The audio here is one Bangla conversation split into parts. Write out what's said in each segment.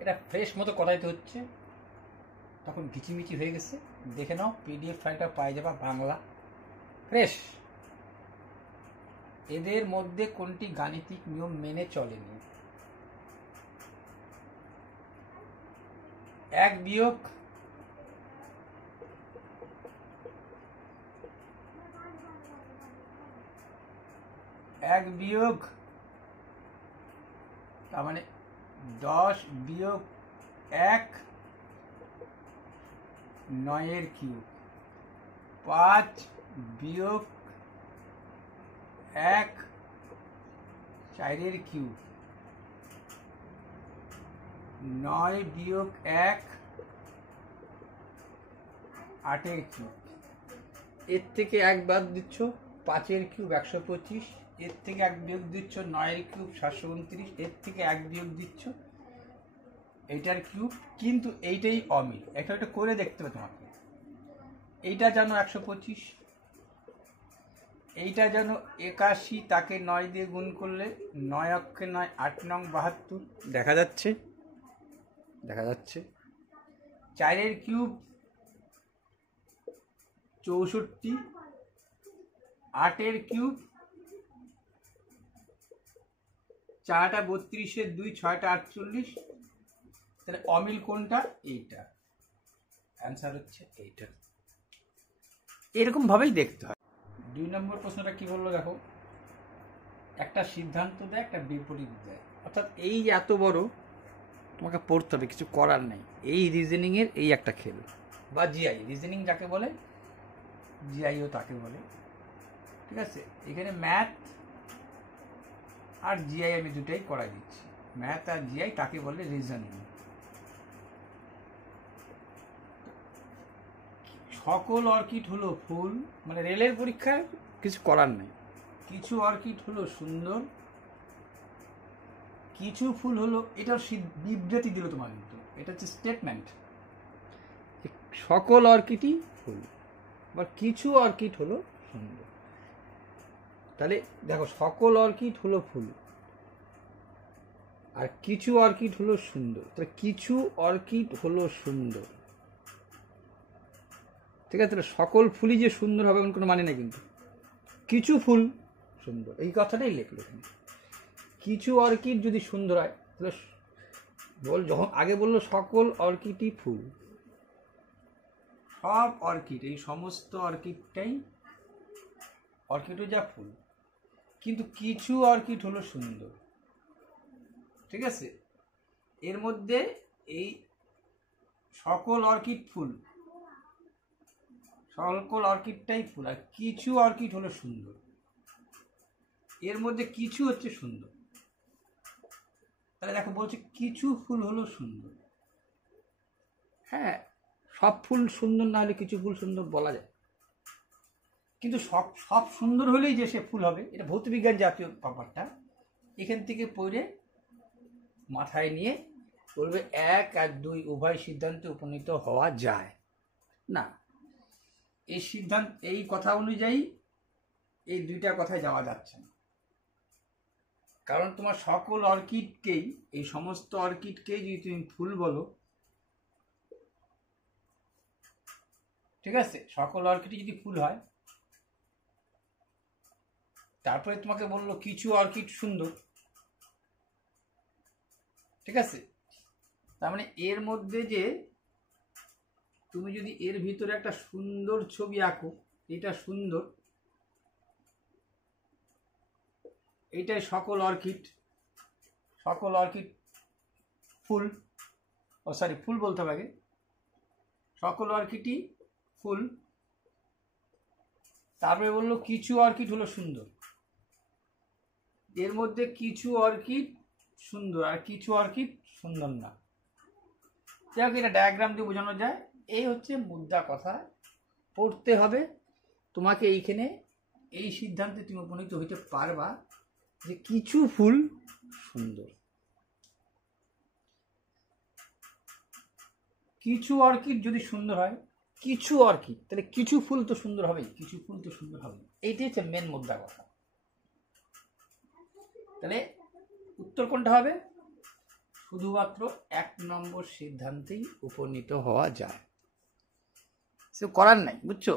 এটা ফ্রেশ মতো কথাইতে হচ্ছে, তখন ঘিচিমিচি হয়ে গেছে। দেখে নাও, পিডিএফ ফাইলটা পাই যাবা বাংলা ফ্রেশ। এদের মধ্যে কোনটি গাণিতিক নিয়ম মেনে চলেনি? 1 বিয়োগ 1 বিয়োগ তার মানে 10 বিয়োগ 1 9 কিউব, 5 বিয়োগ 1 4 কিউব, 9 বিয়োগ 1 8 কিউব। এর থেকে 1 বাদ দিচ্ছ 5 কিউব 125, এর থেকে 1 বিয়োগ দিচ্ছ 9 কিউব 729, এর থেকে 1 বিয়োগ দিচ্ছ এইটার কিউব। কিন্তু এইটাই অমিল, এটা ওটা করে দেখতে হবে তোমাকে। এইটা জানো 125, এইটা জানো 81, তাকে 9 দিয়ে গুণ করলে 9 অক্ষে 9 8 নং 72 দেখা যাচ্ছে, দেখা যাচ্ছে। 4 কিউব 64, 8 কিউব 4টা 32, 2 6টা 48। তাহলে অমিল কোনটা? এইটা। অ্যান্সার হচ্ছে এইটা। এরকম ভাবেই দেখতে হয়। 2 নম্বর প্রশ্নটা কি বললো দেখো, একটা সিদ্ধান্ত দেয়, একটা বিপরীত দেয়। অর্থাৎ এই যে এত বড় তোমাকে পড়তে হবে, কিছু করার নেই। এই রিজনিংয়ের এই একটা খেল, বা জিআই রিজনিং যাকে বলে, জিআইও তাকে বলে। ঠিক আছে, এখানে ম্যাথ আর জিআই আমি দুটাই করাই দিচ্ছি। ম্যাথ আর জিআই তাকে বলে রিজনিং। সকল অর্কিড হলো ফুল, মানে রেলের পরীক্ষায় কিছু করার নেই। কিছু অর্কিড হলো সুন্দর, কিছু ফুল হলো, এটা বিবৃতি দিল তোমার, কিন্তু এটা হচ্ছে স্টেটমেন্ট। সকল অর্কিডই ফুল, বা কিছু অর্কিড হলো সুন্দর। তাহলে দেখো, সকল অর্কিড হলো ফুল আর কিছু অর্কিড হলো সুন্দর। তাহলে কিছু অর্কিড হলো সুন্দর, ঠিক আছে। তাহলে সকল ফুলই যে সুন্দর হবে এমন কোনো মানে নেই, কিন্তু কিছু ফুল সুন্দর, এই কথাটাই লেখলো এখানে। কিছু অর্কিড যদি সুন্দর হয়, তাহলে যখন আগে বললো সকল অর্কিডই ফুল, সব অর্কিড, এই সমস্ত অর্কিডটাই, অর্কিডও যা ফুল, কিন্তু কিছু অর্কিড হলো সুন্দর। ঠিক আছে, এর মধ্যে এই সকল অর্কিড ফুল, সকল অর্কিডটাই ফুল, আর কিছু অর্কিড হলো সুন্দর। এর মধ্যে কিছু হচ্ছে সুন্দর। তাহলে দেখো বলছে কিছু ফুল হলো সুন্দর। হ্যাঁ, সব ফুল সুন্দর না হলে কিছু ফুল সুন্দর বলা যায়, কিন্তু সব সব সুন্দর হলেই যে সে ফুল হবে, এটা ভৌতবিজ্ঞান জাতীয় ব্যাপারটা। এখান থেকে পড়ে মাথায় নিয়ে বলবে 1 আর 2 উভয় সিদ্ধান্তে উপনীত হওয়া যায় না। এই সিদ্ধান্ত, এই কথা অনুযায়ী এই দুইটা কথায় যাওয়া যাচ্ছে না। কারণ তোমার সকল অর্কিডকেই, এই সমস্ত অর্কিডকেই যদি তুমি ফুল বলো, ঠিক আছে, সকল অর্কিডই যদি ফুল হয়, তারপরে তোমাকে বললো কিছু অর্কিড সুন্দর, ঠিক আছে, তার মানে এর মধ্যে যে তুমি যদি এর ভিতরে একটা সুন্দর ছবি আঁকো, এটা সুন্দর, এইটাই সকল অর্কিড, সকল অর্কিড ফুল, ও সরি ফুল বলতে হবে আগে, সকল অর্কিডই ফুল। তারপরে বললো কিছু অর্কিড হলো সুন্দর, এর মধ্যে কিছু অর্কিড সুন্দর আর কিছু অর্কিড সুন্দর না। যাই হোক, এটা ডায়াগ্রাম দিয়ে বোঝানো যায়। এই হচ্ছে মুদ্রা কথা, পড়তে হবে তোমাকে। এইখানে এই সিদ্ধান্তে তুমি উপনীত হইতে পারবা যে কিছু ফুল সুন্দর, কিছু অর্কিড যদি সুন্দর হয়, কিছু অর্কিড, তাহলে কিছু ফুল তো সুন্দর হবেই, কিছু ফুল তো সুন্দর হবে। এইটাই হচ্ছে মেন মুদ্রা কথা। তাহলে উত্তর কোনটা হবে? শুধুমাত্র 1 নম্বর সিদ্ধান্তেই উপনীত হওয়া যায়, কিছু করার নাই, বুঝছো?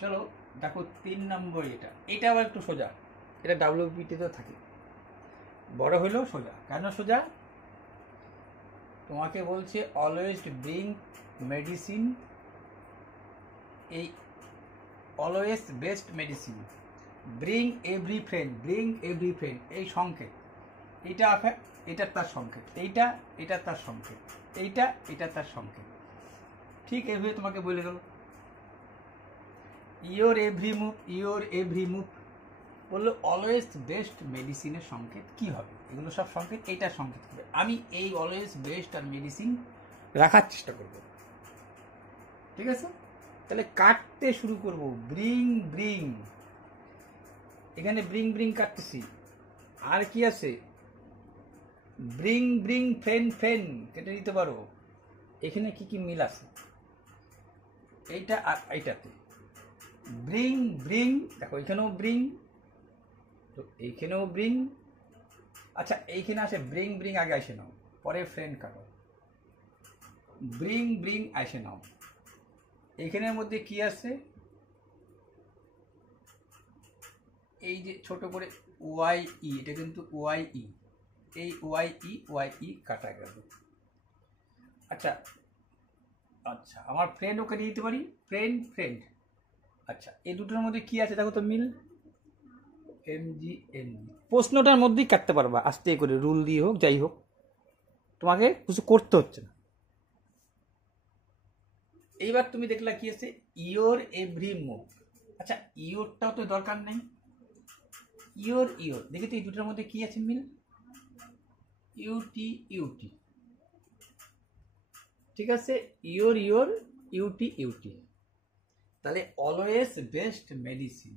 চলো দেখো 3 নম্বর, এটা আবার একটু সোজা, এটা ডাব্লিউপিটিতেও থাকে, বড় হইলেও সোজা। কেন সোজা? তোমাকে বলছে অলওয়েজ ব্রিং মেডিসিন, এই always best medicine, bring every friend, এই সংকেত, এটা তার সংকেত, এটা তার সংকেত, এটা তার সংকেত, ঠিক এভাবে তোমাকে বলে গেল। ইয়োর এভরি মুভ বললো অলওয়েজ বেস্ট মেডিসিনের সংকেত কি হবে? এগুলো সব সংকেত, এইটার সংকেত হবে। আমি এই অলওয়েজ বেস্ট আর মেডিসিন রাখার চেষ্টা করব, ঠিক আছে? তাহলে কাটতে শুরু করব, ব্রিং, এখানে ব্রিং কাটতেছি। আর কি আছে? ব্রিং ফ্রেন কেটে দিতে পারো। এখানে কি কি মিল আছে? এইটা আর এইটাতে ব্রিং, দেখো এখানেও ব্রিং, তো এইখানেও ব্রিং। আচ্ছা এইখানে আসে ব্রিং আগে আসে নাও, পরে ফ্রেন্ড কাটো, ব্রিং আসে নাও। এইখানের মধ্যে কি আছে? এই যে ছোট করে ওয়াই ই, এটা কিন্তু ওয়াই ই, এই ওয়াই ই কাটা গেল। আচ্ছা আমার ফ্রেন্ড ওকে দিতে পারি, ফ্রেন্ড। আচ্ছা এই দুটোর মধ্যে কি আছে দেখো তো মিল, এমজি। প্রশ্নটার মধ্যেই কাটতে পারবা, আস্তে করে রুল দিয়ে হোক যাই হোক, তোমাকে কিছু করতে হচ্ছে না। এইবার তুমি দেখলা কি আছে? Your every move. আচ্ছা ইয়োরটাও তো দরকার নেই, ইয়োর দেখি তো এই দুটোর মধ্যে কি আছে মিল, ইউটি, ঠিক আছে? ইয়োর ইউটি, তাহলে অলওয়েজ বেস্ট মেডিসিন,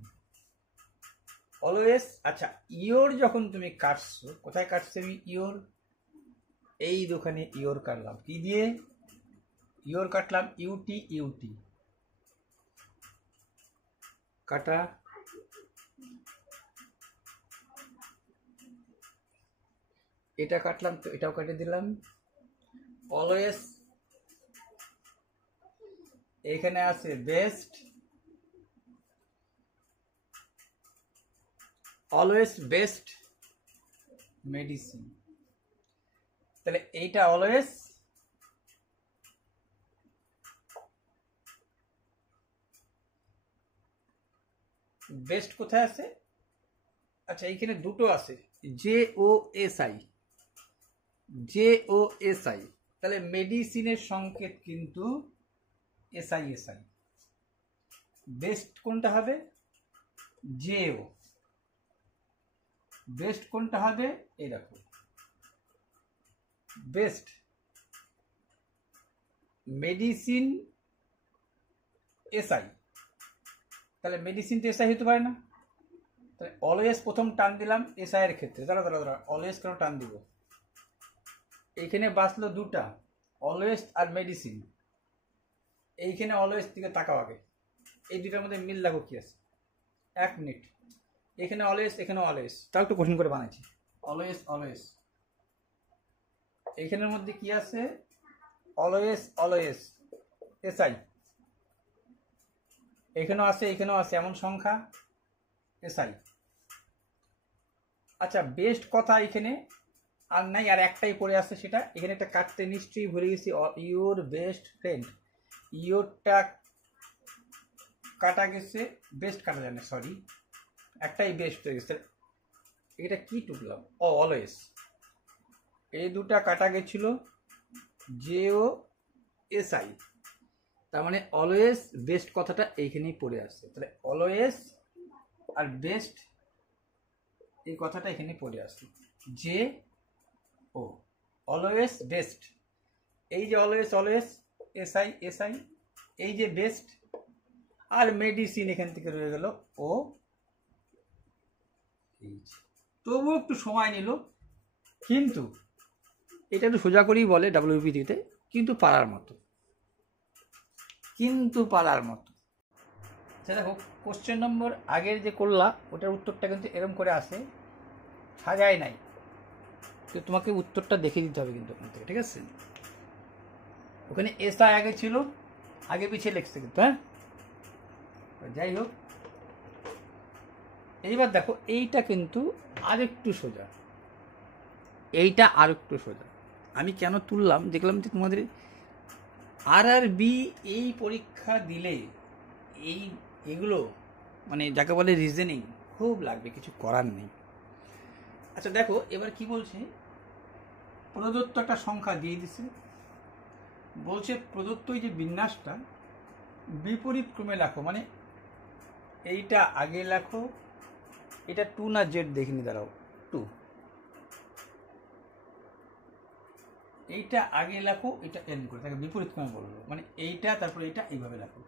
অলওয়েজ। আচ্ছা ইয়োর যখন তুমি কাটছো, কোথায় কাটছো আমি ইয়োর? এই দোকানে ইয়োর কাটলাম, কি দিয়ে ইয়োর কাটলাম? ইউটি কাটা। এটা কাটলাম, তো এটাও কেটে দিলাম। অলওয়েজ এখানে আছে বেস্ট, অলওয়েজ বেস্ট মেডিসিন, তাহলে এইটা অলওয়েজ বেস্ট কোথায় আছে? আচ্ছা এইখানে দুটো আছে, জেওএসআই, তাহলে মেডিসিনের সংকেত কিন্তু এসআই। বেস্ট কোনটা হবে? জেও। বেস্ট কোনটা হবে? এই দেখো বেস্ট মেডিসিন এসআই, তাহলে মেডিসিন তো এসআই হতে পারে না, তাহলে অলওয়েজ প্রথম টান দিলাম এসআই এর ক্ষেত্রে। দাঁড়া অলওয়েজ কেন টান দিব? এইখানে বাঁচলো দুটা, অলওয়েজ আর মেডিসিন। এইখানে অলওয়েজ দিকে তাকাও আগে, এই দুটার মধ্যে মিল দেখো কি আছে। 1 মিনিট, এখানে অলওয়েজ, এখানে অলওয়েজ, তাও একটু কঠিন করে বানাইছি। অলওয়েজ এইখানের মধ্যে কি আছে? অলওয়েজ এসআই, এখানেও আছে এমন সংখ্যা এসআই। আচ্ছা বেস্ট কথা এখানে আর নাই, আর একটাই পড়ে আছে, সেটা এখানে একটা কাটতে নিশ্চয়ই ভুলে গেছি, ইয়োর বেস্ট ফ্রেন্ড। ইয়োরটা কাটা গেছে, বেস্ট কাটা যায় না, সরি, একটাই বেস্ট হয়ে গেছে। এটা কি টুকলাম? অলওয়েজ, এই দুটা কাটা গেছিল, জেও এসআই, তার মানে অলওয়েজ বেস্ট কথাটা এইখানেই পড়ে আসছে। তাহলে অলওয়েজ আর বেস্ট এই কথাটা এখানে পড়ে আসছে, যে ও অলওয়েজ বেস্ট। এই যে অলওয়েজ এসআই, এই যে বেস্ট, আর মেডিসিন এখান থেকে রয়ে গেল ও। তবুও একটু সময় নিল, কিন্তু এটা একটু সোজা করেই বলে ডাব্লিউপিটিতে, কিন্তু পারার মতো। আচ্ছা দেখো কোশ্চেন নম্বর আগের যে করলা, ওটার উত্তরটা কিন্তু এরকম করে আসে, সাজায় নাই, তো তোমাকে উত্তরটা দেখে দিতে হবে কিন্তু ওখান থেকে, ঠিক আছে? ওখানে এসা আগে ছিল, আগে পিছিয়ে লিখছে কিন্তু, হ্যাঁ। যাই হোক, এইবার দেখো এইটা কিন্তু আরেকটু সোজা, এইটা আরেকটু সোজা। আমি কেন তুললাম, দেখলাম যে তোমাদের RRB এই পরীক্ষা দিলে এগুলো মানে যাকে বলে রিজনিং খুব লাগবে, কিছু করার নেই। আচ্ছা দেখো এবার কি বলছে, প্রদত্ত একটা সংখ্যা দিয়ে দিছে, বলছে প্রদত্ত এই যে বিন্যাসটা বিপরীত ক্রমে লেখো, মানে এইটা আগে লেখো, এটা 2 না Z দেখিনি, দাঁড়াও 2, এইটা আগে লেখো, এটা এন করে তাকে বিপরীত ক্রমে বলবো, মানে এইটা তারপরে এইটা এইভাবে লেখো,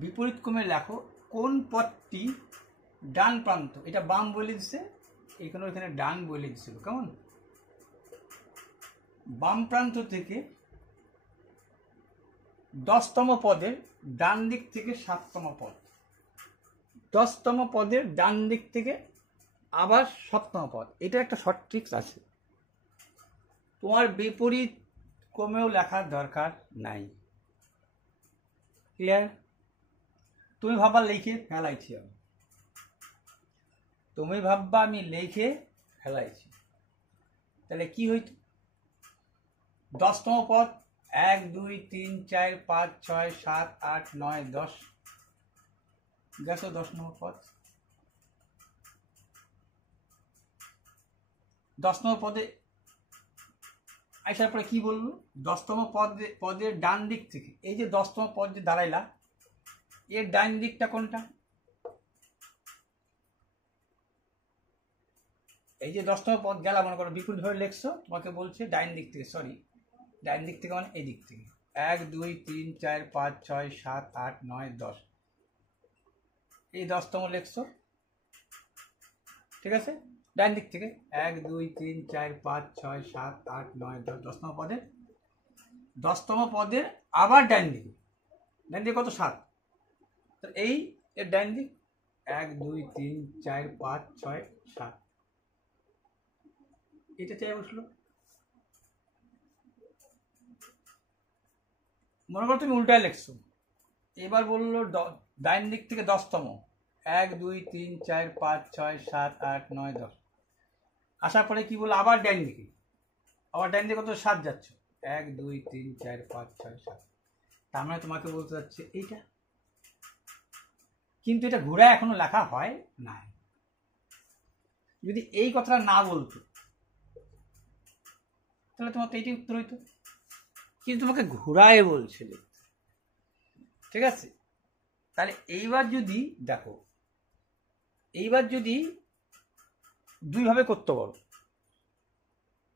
বিপরীত ক্রমে লেখো। কোন পথটি ডান প্রান্ত, এটা বাম বলে দিচ্ছে, এইখানে ওইখানে ডান বলে দিচ্ছিল, কেমন? বাম প্রান্ত থেকে 10তম পদের ডান দিক থেকে 7তম পদ, 10তম পদের ডান দিক থেকে আবার 7তম পদ। এটা একটা শর্ট ট্রিক্স আছে, তোমার বিপরীত ক্রমেও লেখার দরকার নাই। ক্লিয়ার? তুমি ভাববা লিখে ফেলাইছি আমি, তুমি ভাববা আমি লিখে ফেলাইছি, তাহলে কি হইত? 10তম পদ 1 2 3 4 5 6 7 8 9 10, গেছো 10 নম্বর পদ। 10 নম্বর পদে আসার পরে কি বলবো, 10তম পদের ডান দিক থেকে, এই যে 10তম পদ যে দাঁড়াইলা, এর ডান দিকটা কোনটা? এই যে 10তম পদ গেলা, মনে করো বিপরীতভাবে লিখছো, তোমাকে বলছে ডাইন দিক থেকে, সরি ডাইন দিক থেকে মানে এই দিক থেকে, 1 2 3 4 5 6 7 8 9 10, এই 10তম লিখছো, ঠিক আছে? ডাইন দিক থেকে 1 2 3 4 5 6 7 8 9 10, 10তম পদের, 10তম পদের আবার ডাইন দিকে, ডাইন দিকে কত? 7, তো এই এর ডাইন দিক 1 2 3 4 5 6 7, এটা চাই বসলো। মনে করো তুমি উল্টায় লিখছো, এবার বললো ডাইন দিক থেকে 10তম, 1 2 3 4 5 6 7 8 9 10, আসার পরে কি বললো আবার ডাইন দিকে, আবার ডাইন দিকে কত? 7 যাচ্ছ, 1 2 3 4 5 6 7, তার মানে তোমাকে বলতে যাচ্ছে এইটা, কিন্তু এটা ঘুরে এখনো লেখা হয় না। যদি এই কথাটা না বলতো তাহলে তোমার তো এইটাই উত্তর হইতো, কিন্তু তোমাকে ঘুরায় বলছে, ঠিক আছে? তাহলে এইবার যদি দেখো, এইবার যদি দুইভাবে করতে পারো,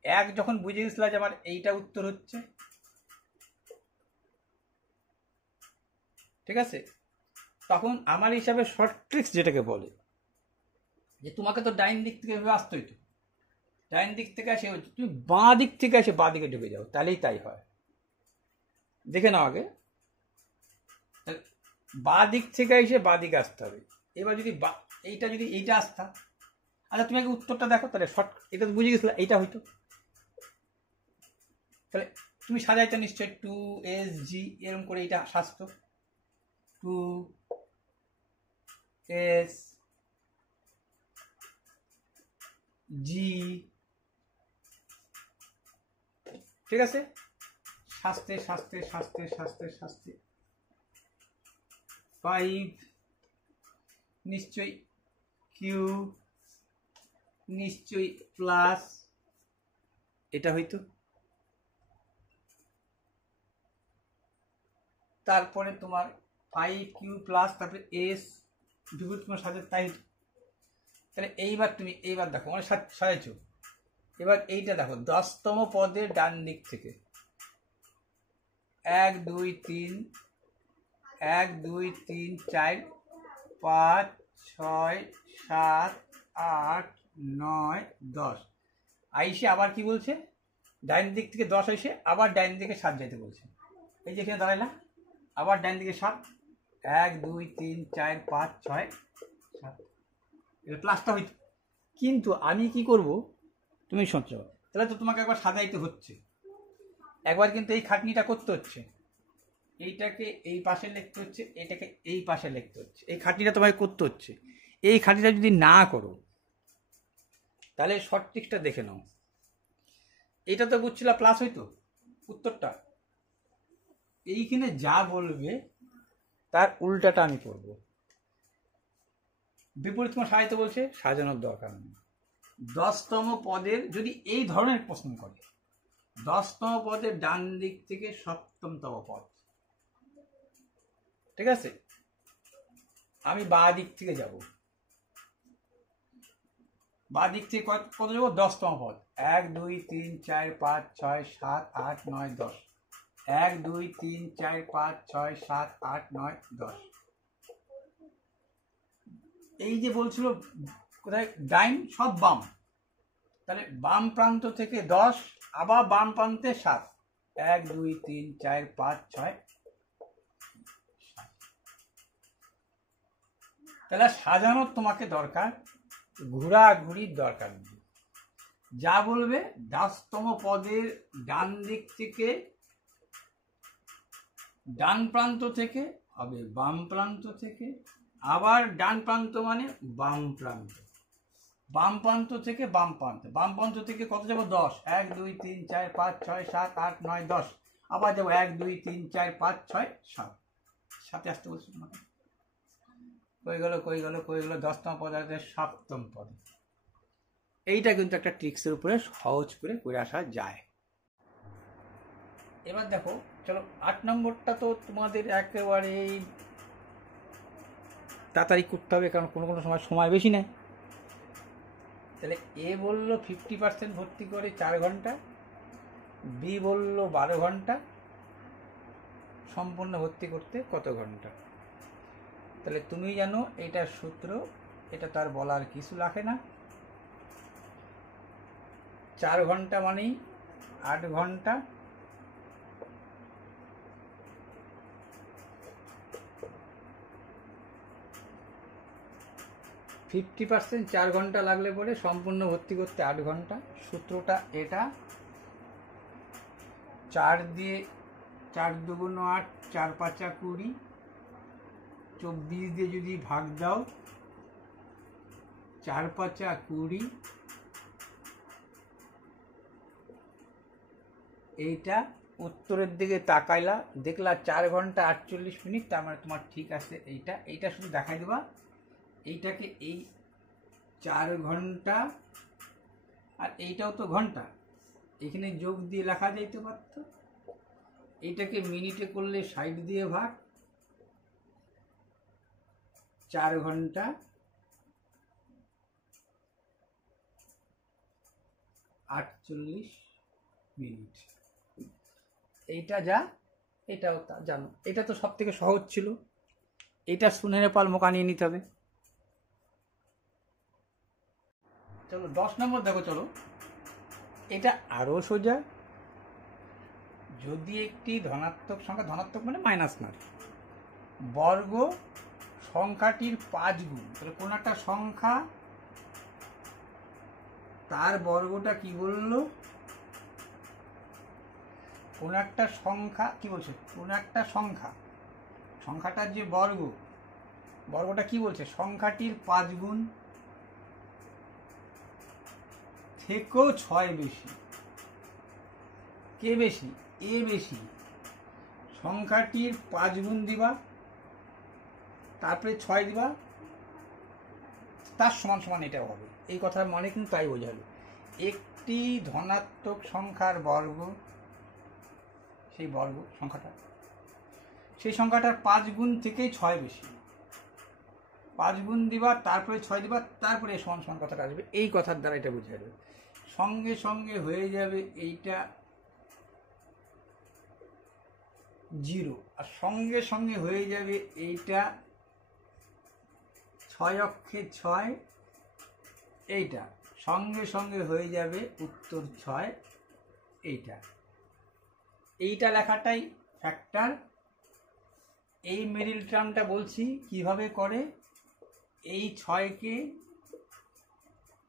এক যখন বুঝে গেছিল যে আমার এইটা উত্তর হচ্ছে, ঠিক আছে, তখন আমার হিসাবে শর্ট ট্রিক্স যেটাকে বলে, যে তোমাকে তো ডাইন দিক থেকে এভাবে আসতে হইতো, ডাইন দিক থেকে আসে তুমি বাঁ দিক থেকে এসে বাঁ দিকে ঢুকে যাও, তাহলেই তাই হয়। দেখে নাও আগে, বাঁ দিক থেকে এসে বাঁ দিকে আসতে হবে। এবার যদি এইটা যদি এইটা আসতা, আচ্ছা তুমি আগে উত্তরটা দেখো, তাহলে শর্ট, এটা তো বুঝে গেছিলে এইটা হয়তো, তাহলে তুমি সাজাইতে নিশ্চয় 2SG এরকম করে এইটা সাজতো, 2SG, ঠিক আছে? শাস্তে শাস্তে শাস্তে শাস্তে শাস্তে 5 নিশ্চয়ই, কিউ নিশ্চয়ই প্লাস, এটা হইতো। তারপরে তোমার 5Q প্লাস, তারপরে S বিপরীত তোমার সাথে, তাই। তাহলে এইবার তুমি এইবার দেখো মানে সাজাইছো, এবার এইটা দেখো 10তম পদের ডান দিক থেকে 1 2 3 1 2 3 4 5 6 7 8 9 10, আইসে আবার কি বলছে, ডাইন দিক থেকে 10 আইসে আবার ডাইন দিকে 7 যাইতে বলছে, এই যে এখানে দাঁড়াইলা, আবার ডাইন দিকে 7, 1 2 3 4 5 6 7, এটা প্লাসটা হইতো। কিন্তু আমি কি করব, তুমি শুনছো, তাহলে তো তোমাকে একবার সাজাইতে হচ্ছে, একবার কিন্তু এই খাটনিটা করতে হচ্ছে, এইটাকে এই পাশে লিখতে হচ্ছে, এটাকে এই পাশে লিখতে হচ্ছে, এই খাটনিটা তোমাকে করতে হচ্ছে। এই খাটনিটা যদি না করো তাহলে শর্ট ট্রিক্সটা দেখে নাও। এইটা তো বুঝছিল প্লাস হইতো উত্তরটা, এইখানে যা বলবে তার উল্টাটা আমি করবো। বিপরীত কোনো সাজাইতে বলছে, সাজানোর দরকার নেই। 10তম পদের যদি এই ধরনের প্রশ্ন করে, 10তম পদের ডান দিক থেকে 7তম পদ, ঠিক আছে, আমি বাঁ দিক থেকে যাব, বাঁ দিক থেকে কত যাবো, 10তম পদ। 1 2 3 4 5 6 7 8 9 10, 1 2 3 4 5 6 7 8 9 10। এই যে বলছিল কোথায় ডাইন সব বাম, তাহলে বাম প্রান্ত থেকে 10, আবার বাম প্রান্তে 7, 1 2 3 4 5 6। তাহলে সাজানোর তোমাকে দরকার, ঘোরাঘুরির দরকার নেই। যা বলবে 10তম পদের ডান দিক থেকে, ডান প্রান্ত থেকে হবে বাম প্রান্ত থেকে, আবার ডান প্রান্ত মানে বাম প্রান্ত, বাম প্রান্ত থেকে বাম প্রান্ত, বাম প্রান্ত থেকে কত যাবো, 10, 1 2 3 4 5 6 7 8 9 10, আবার যাবো 1 2 3 4 5 6 7, সাথে আসতে বলছি তোমাকে। কই গেল 10তম পদ আছে 7তম পদ। এইটা কিন্তু একটা ট্রিক্সের উপরে সহজ করে আসা যায়। এবার দেখো, চলো 8 নম্বরটা তো তোমাদের একেবারেই তাড়াতাড়ি করতে হবে, কারণ কোনো সময় বেশি নেয়। তাহলে এ বলল 50% ভর্তি করে 4 ঘন্টা, বি বলল 12 ঘন্টা, সম্পূর্ণ ভর্তি করতে কত ঘন্টা। তাহলে তুমি জানো এটার সূত্র, এটা তার বলার কিছু লাগে না। 4 ঘন্টা মানেই 8 ঘন্টা, %50 4 ঘন্টা লাগলে পরে সম্পূর্ণ ভর্তি করতে 8 ঘন্টা। সূত্রটা এটা, 4 দিয়ে 4 দুগুণ 8, 4 পাঁচা 20, 24 দিয়ে যদি ভাগ দাও, 4 পাঁচা 20, এইটা উত্তরের দিকে তাকাইলা, দেখলা 4 ঘন্টা 48 মিনিট, তার মানে তোমার ঠিক আছে। এইটা শুধু দেখাই দেবা, এইটাকে এই 4 ঘন্টা, আর এইটাও তো ঘন্টা, এখানে যোগ দিয়ে লেখা যাইতে পারত। এইটাকে মিনিটে করলে 60 দিয়ে ভাগ, 4 ঘন্টা 48 মিনিট। এইটা যা, এটাও তা জানো। এটা তো সব থেকে সহজ ছিল, এটা শুনে নেপাল মোকা নিয়ে নিতে হবে। চলো 10 নম্বর দেখো, চলো এটা আরো সোজা। যদি একটি ধনাত্মক সংখ্যা, ধনাত্মক মানে মাইনাস নয়, বর্গ সংখ্যাটির 5 গুণ, তাহলে কোন একটা সংখ্যা তার বর্গটা কি বললো, কোন একটা সংখ্যা কি বলছে, কোন একটা সংখ্যাটার যে বর্গটা কি বলছে, সংখ্যাটির 5 গুণ থেকেও 6 বেশি। কে বেশি, এ বেশি। সংখ্যাটির 5 গুণ দিবা, তারপরে 6 দিবা, তার সমান সমান এটাও হবে। এই কথার মানে কিন্তু তাই বোঝালো, একটি ধনাত্মক সংখ্যার বর্গ, সেই বর্গ সংখ্যাটা, সেই সংখ্যাটার 5 গুণ থেকেই 6 বেশি। 5 গুণ দিবা, তারপরে 6 দিবা, তারপরে সমান সমান কথাটা আসবে। এই কথার দ্বারা এটা বোঝা যাবে। সঙ্গে সঙ্গে হয়ে যাবে এইটা 0, আর সঙ্গে সঙ্গে হয়ে যাবে এইটা 6 অক্ষে 6, এইটা সঙ্গে সঙ্গে হয়ে যাবে উত্তর 6। এইটা লেখাটাই ফ্যাক্টর। এই মিডিল টার্মটা বলছি কিভাবে করে, এই 6কে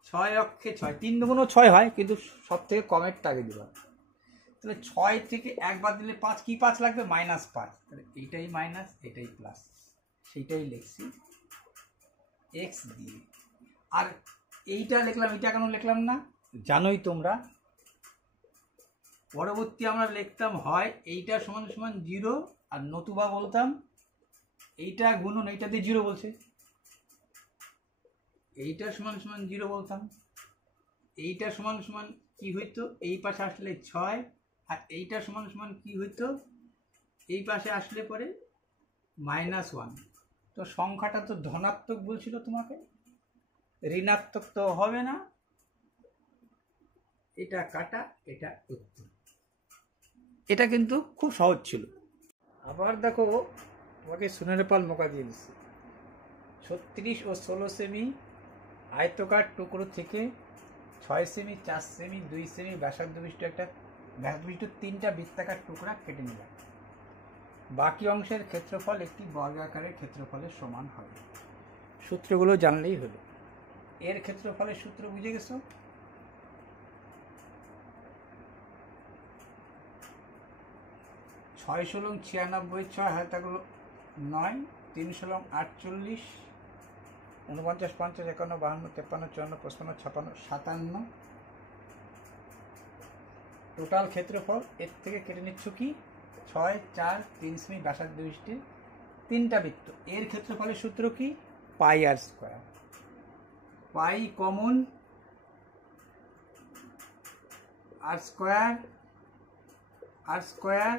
6 অক্ষে 6, 3 দুগুণ 6 হয়, কিন্তু সব থেকে কমেরটা আগে দিবা। তাহলে 6 থেকে 1 বাদ দিলে 5, কি 5 লাগবে? -5। তাহলে এইটাই মাইনাস, এটাই প্লাস, সেইটাই লিখছি এক্স দিয়ে। আর এইটা লিখলাম, এইটা কেন লিখলাম না জানোই তোমরা। পরবর্তী আমরা লিখতাম হয় এইটা সমান সমান 0, আর নতুবা বলতাম এইটা গুণন এইটা দিয়ে 0 বলছে, এইটা সমান সমান 0 বলতাম। এইটা সমান সমান কি হইতো? এই পাশে আসলে 6, আর এইটা সমান সমান কি হইতো? এই পাশে আসলে পরে -1। তো সংখ্যাটা তো ধনাত্মক বলছিল তোমাকে, ঋণাত্মক তো হবে না। এটা কাটা, এটা উত্তর। এটা কিন্তু খুব সহজ ছিল। আবার দেখো, তোমাকে সুনের পাল মোকা দিয়ে দিচ্ছি। 36 ও 16 সেমি আয়তকার টুকরো থেকে 6 সেমি, 4 সেমি, 2 সেমি ব্যাসার্ধ বিশিষ্ট 3টা বৃত্তাকার টুকরা কেটে নিলাম। বাকি অংশের ক্ষেত্রফল একটি বর্গাকারের ক্ষেত্রফলের সমান হবে। সূত্রগুলো জানলেই হলো। এর ক্ষেত্রফলের সূত্র বুঝে গেছো? 6 ষোলং 96, 6 হাতাগুলো 9, 3 ষোলং 48, 49, 50, 51, 52, 53, 54, 55, 56, 57। টোটাল ক্ষেত্রফল এর থেকে কেটে নিচ্ছ কি? 6, 4, 3 সেমি ব্যাসার্ধ বিশিষ্ট 3টা বৃত্ত। এর ক্ষেত্রফলের সূত্র কি? পাই আর স্কোয়ার। পাই কমন, আর স্কোয়ার, আর স্কোয়ার,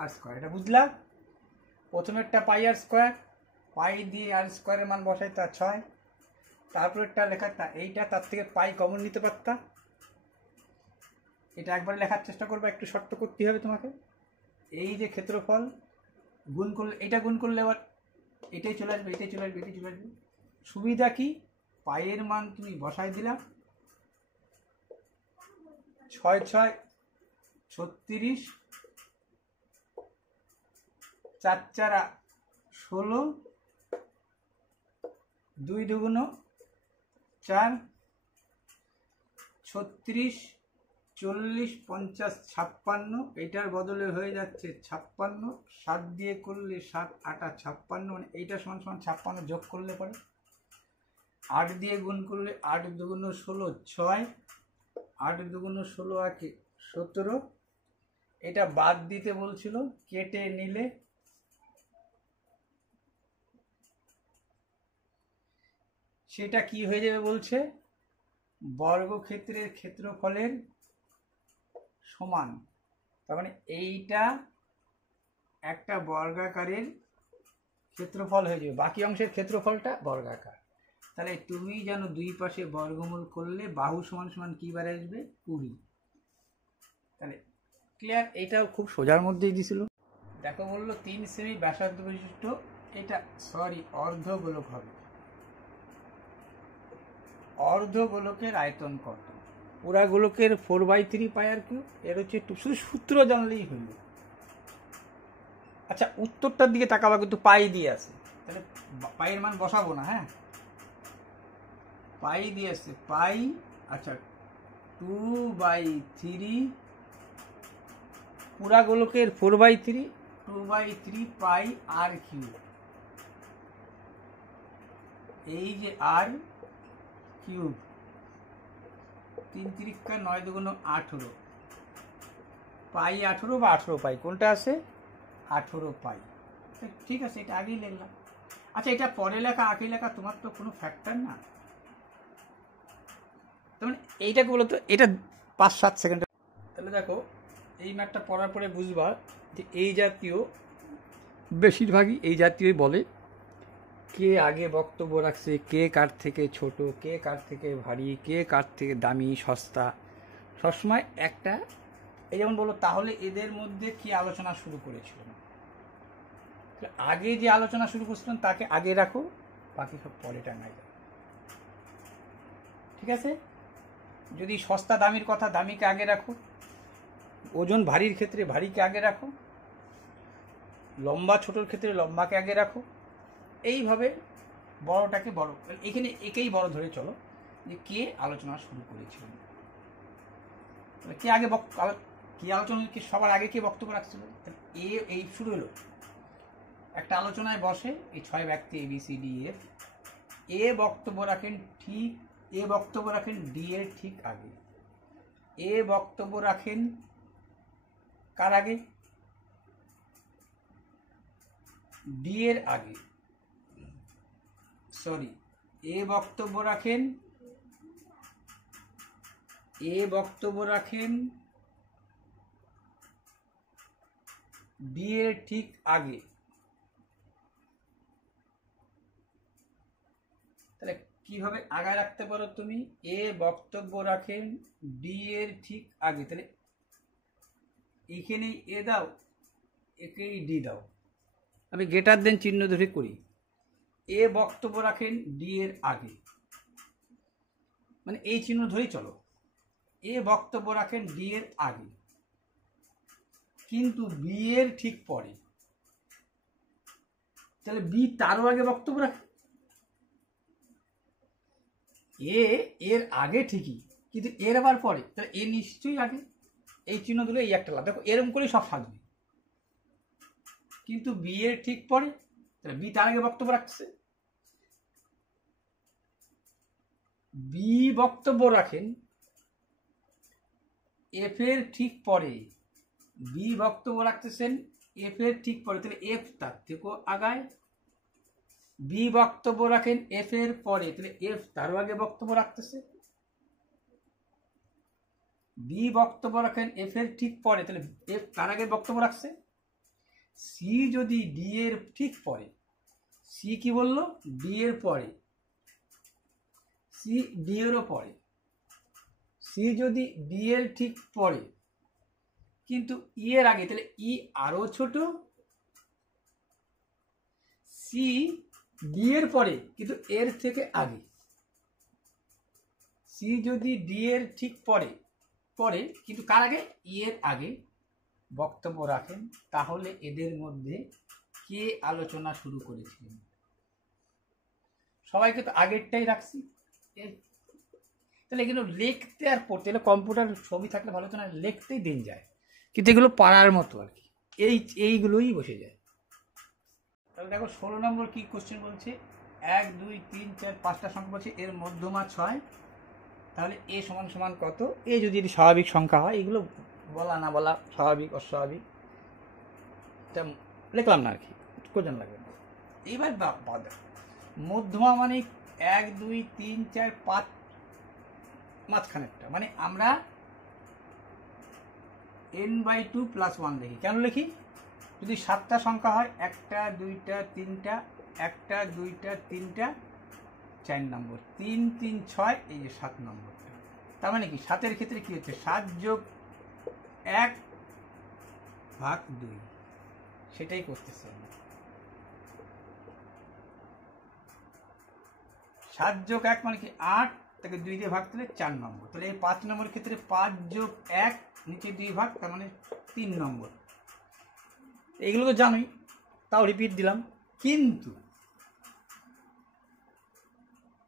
আর স্কোয়ার। এটা বুঝলা? প্রথমেরটা পাই আর স্কোয়ার, পাই দিয়ে আর স্কোয়ারের মান বসাই, তা 6। তারপরেরটা লেখাটা এইটা, তার থেকে পাই কমন নিতে পারতা। এটা একবার লেখার চেষ্টা করবে, একটু শর্ত করতে হবে তোমাকে। এই যে ক্ষেত্রফল গুণ করলে, এটা গুণ করলে আবার এটাই চলে আসবে, এটাই চলে আসবে, এটাই চলে আসবে। সুবিধা কি? পাইয়ের মান তুমি বসাই দিলাম, 6 6 36, 4 4 16, 2 দুগুণ 4, 36, 40, 50, 56। এটার বদলে হয়ে যাচ্ছে 56। 7 দিয়ে করলে 7 8 56, মানে এইটা সমান সমান 56 যোগ করলে পরে 8 দিয়ে গুণ করলে 8 দুগুণ 16, 6, 8 দুগুণ 16 আঁকে 17। এটা বাদ দিতে বলছিল, কেটে নিলে সেটা কি হয়ে যাবে বলছে? বর্গক্ষেত্রের ক্ষেত্রফলের সমান। তার মানে এইটা একটা বর্গাকারের ক্ষেত্রফল হয়ে যাবে, বাকি অংশের ক্ষেত্রফলটা বর্গাকার। তাহলে তুমি জানো দুই পাশে বর্গমূল করলে বাহু সমান সমান কি বার আসবে? 20। তাহলে ক্লিয়ার? এইটাও খুব সোজার মধ্যেই দিছিল। দেখো বললো 3 সেমি ব্যাসার্ধ বিশিষ্ট, এটা সরি অর্ধগোলক হবে। অর্ধগোলকের আয়তন কত? পুরা গোলকের 4/3 পাই আর কিউব। এর হচ্ছে শুধু সূত্র জানলেই হইল। আচ্ছা, উত্তরটার দিকে তাকাবা, কিন্তু পাই দিয়ে আছে, তাহলে পাইয়ের মান বসাবো না। হ্যাঁ, পাই দিয়ে আছে, পাই। আচ্ছা, 2/3 পুরা গোলকের 4/3, 2/3 পাই আর কিউব। এই যে আর কিউব, 3 3 9 দুগুণ 18, পাই 18 বা 18 পাই, কোনটা আছে? 18 পাই। ঠিক আছে, এটা আগেই লিখলাম। আচ্ছা, এটা পরে লেখা আগে লেখা তোমার তো কোনো ফ্যাক্টর না। তেমন এইটাকে বলো তো, এটা 5-7 সেকেন্ড। তাহলে দেখো, এই ম্যাথটা পড়ার পরে বুঝবা যে এই জাতীয় বেশিরভাগই এই জাতীয়ই বলে কে আগে বক্তব্য রাখছে, কে কার থেকে ছোট, কে কার থেকে ভারী, কে কার থেকে দামি সস্তা। সবসময় একটা, এই যেমন বলো, তাহলে এদের মধ্যে কি আলোচনা শুরু করেছিল? আগে যে আলোচনা শুরু করছিলেন তাকে আগে রাখো, বাকি সব পরে টাঙাই যাবে। ঠিক আছে? যদি সস্তা দামির কথা, দামিকে আগে রাখো। ওজন ভারীর ক্ষেত্রে ভারীকে আগে রাখো। লম্বা ছোটোর ক্ষেত্রে লম্বাকে আগে রাখো। এইভাবে বড়টাকে বড়, এখানে একেই বড় ধরে চলো, যে কে আলোচনা শুরু করেছিল, কে আগে কে আলোচনা, সবার আগে কে বক্তব্য রাখছিল। এই শুরু হলো, একটা আলোচনায় বসে এই 6 ব্যক্তি ABCDF, এ বক্তব্য রাখেন ঠিক, এ বক্তব্য রাখেন ডি এর ঠিক আগে, এ বক্তব্য রাখেন কার আগে, ডি এর আগে, সরি, এ বক্তব্য রাখেন ডি এর ঠিক আগে। তাহলে কিভাবে আগায় রাখতে পারো তুমি, এ বক্তব্য রাখেন ডি এর ঠিক আগে, তাহলে এইখানেই এ দাও, একেই ডি দাও, আমি গ্রেটার দেন চিহ্ন ধরে করি, এ বক্তব্য রাখেন ডি এর আগে, মানে এই চিহ্ন ধরেই চলো, এ বক্তব্য রাখেন ডি এর আগে, কিন্তু বি এর ঠিক পরে, তাহলে বি তারও আগে বক্তব্য রাখে, এর আগে ঠিকই, কিন্তু এর আবার পরে, তাহলে এ নিশ্চয়ই আগে, এই চিহ্ন দিলে এই একটা লাভ, দেখো এরকম করেই সব থাকবে, কিন্তু বি এর ঠিক পরে, তাহলে বি তার আগে বক্তব্য রাখছে, বি বক্তব্য রাখেন এফ এর ঠিক পরে, বি বক্তব্য রাখতেছেন এফ এর ঠিক পরে, তাহলে এফ তার থেকেও আগায়, বি বক্তব্য রাখেন এফ এর পরে, তাহলে এফ তারও আগে বক্তব্য রাখতেছে, বি বক্তব্য রাখেন এফ এর ঠিক পরে, তাহলে এফ তার আগে বক্তব্য রাখছে, সি যদি ডি এর ঠিক পরে, সি কি বললো, ডি এর পরে, সি ডি এরও পরে, সি যদি ডি এর ঠিক পরে কিন্তু ই এর আগে, তাহলে ই আরো ছোট, সি ডি এর পরে কিন্তু এর থেকে আগে, সি যদি ডি এর ঠিক পরে কিন্তু কার আগে, ই এর আগে বক্তব্য রাখেন, তাহলে এদের মধ্যে কে আলোচনা শুরু করেছিলেন। সবাইকে তো আগেরটাই রাখছি, তাহলে এগুলো লিখতে আর পড়তে, এগুলো কম্পিউটার ছবি থাকলে ভালো হতো না, লিখতেই দিন যায়, কিন্তু এগুলো পারার মতো আর কি, এইগুলোই বসে যায়। তাহলে দেখো 16 নম্বর কি কোশ্চেন বলছে, 1 2 3 4 5টা সংখ্যা বলছে, এর মধ্যমা 6, তাহলে এ সমান সমান কত, এ যদি স্বাভাবিক সংখ্যা হয়, এগুলো বলা না বলা স্বাভাবিক অস্বাভাবিক এটা লিখলাম না আর কি, কোজন লাগবে না। এইবার মধ্যমা মানে 1 2 3 4 5 মাঝখানেরটা, মানে আমরা n/2 + 1 লিখি, কেন লিখি, যদি 7টা সংখ্যা হয়, 1টা 2টা 3টা, 1টা 2টা 3টা 4 নম্বর, 3 3 6, এই যে 7 নম্বরটা, তার মানে কি 7-এর ক্ষেত্রে কি হচ্ছে, 7 + 1/2, সেটাই করতেছি আমি, 7 + 1 মানে কি 8, তাকে 2 দিয়ে ভাগ করলে 4 নম্বর, তাহলে এই 5 নম্বরের ক্ষেত্রে 5 + 1 নিচে 2 ভাগ, তার মানে 3 নম্বর। এইগুলো তো জানোই, তাও রিপিট দিলাম, কিন্তু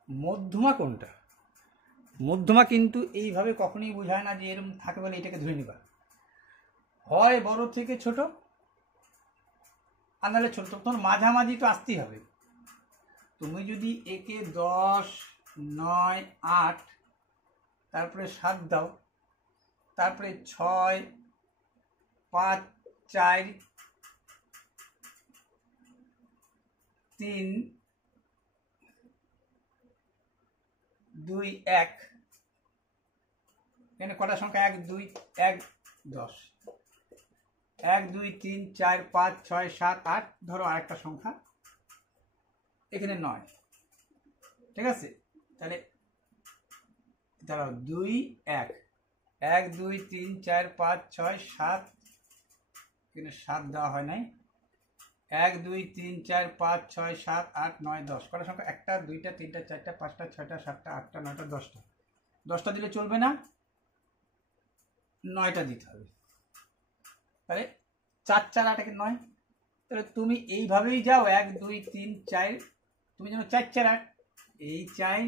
মধ্যমা কোনটা, মধ্যমা কিন্তু এইভাবে কখনোই বোঝায় না যে এরকম থাকে বলে এটাকে ধরে নিবা, হয় বড় থেকে ছোট আর নাহলে ছোট, তোমার মাঝামাঝি তো আসতেই হবে। তুমি যদি একে 10 9 8 তারপরে 7 দাও, তারপরে 6 5 4 3 2 1, এখানে কটা সংখ্যা, 1 2 1 10, 1 2 3 4 5 6 7 8, ধরো আরেকটা সংখ্যা এখানে 9, ঠিক আছে, তাহলে দাঁড়াও 2 1 1 2 3 4 5 6 7, এখানে 7 দেওয়া হয় নাই, 1 2 3 4 5 6 7 8 9 10, কটা সংখ্যা, 1টা 2টা 3টা 4টা 5টা 6টা 7টা 8টা 9টা 10টা, 10টা দিলে চলবে না, 9টা দিতে হবে, তাহলে 4 4 8 9, তাহলে তুমি এইভাবেই যাও 1 2 3 4 তুমি যেন 4 4 8, এই 4,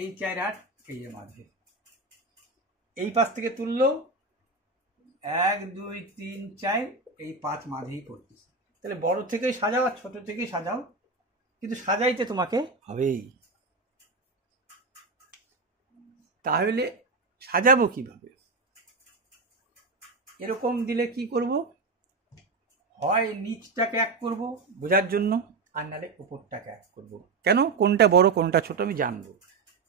এই 4 8, এই যে মাঝে এই পাশ থেকে তুললো 1 2 3 4, এই 5 মাঝেই করতেছে। তাহলে বড় থেকেই সাজাও আর ছোট থেকেই সাজাও, কিন্তু সাজাইতে তোমাকে হবেই। তাহলে সাজাবো কিভাবে? এরকম দিলে কি করব, হয় নিচটাকে এক করব বোঝার জন্য, আর নাহলে উপরটাকে এক করব। কেন? কোনটা বড় কোনটা ছোট আমি জানবো।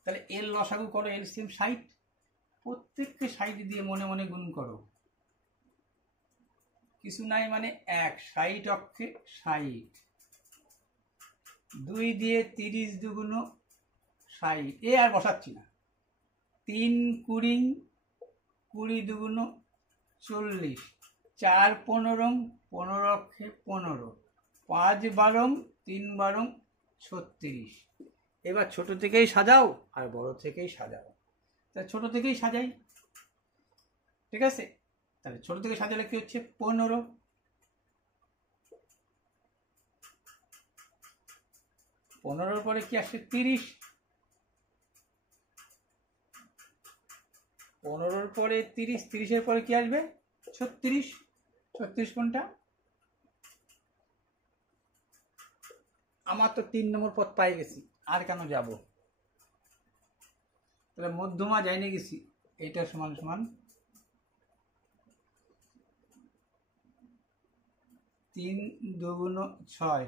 তাহলে এর লসাগু করো এলসিএম 60, প্রত্যেককে 60 দিয়ে মনে মনে গুণ করো। কিছু নাই মানে 1, 60 অক্ষে 60, 2 দিয়ে 30 দুগুণ 60, এ আর বসাচ্ছি না। 3 20, 20 দুগুণ 40, 4 15, 15 অক্ষে 15, 5 12, 3 12, 36। এবার ছোট থেকেই সাজাও আর বড় থেকেই সাজাও। তাহলে ছোট থেকেই সাজাই, ঠিক আছে? তাহলে ছোট থেকে সাজালে কি হচ্ছে 15, 15 পরে কি আসছে 30, 15 পরে 30, 30 পরে কি আসবে 36, 36 কোনটা? আমার তো 3 নম্বর পদ পাই গেছি, আর কেন যাব? তাহলে মধ্যমা যাই না গেছি, এটা সমান সমান 3 দুগুণ 6,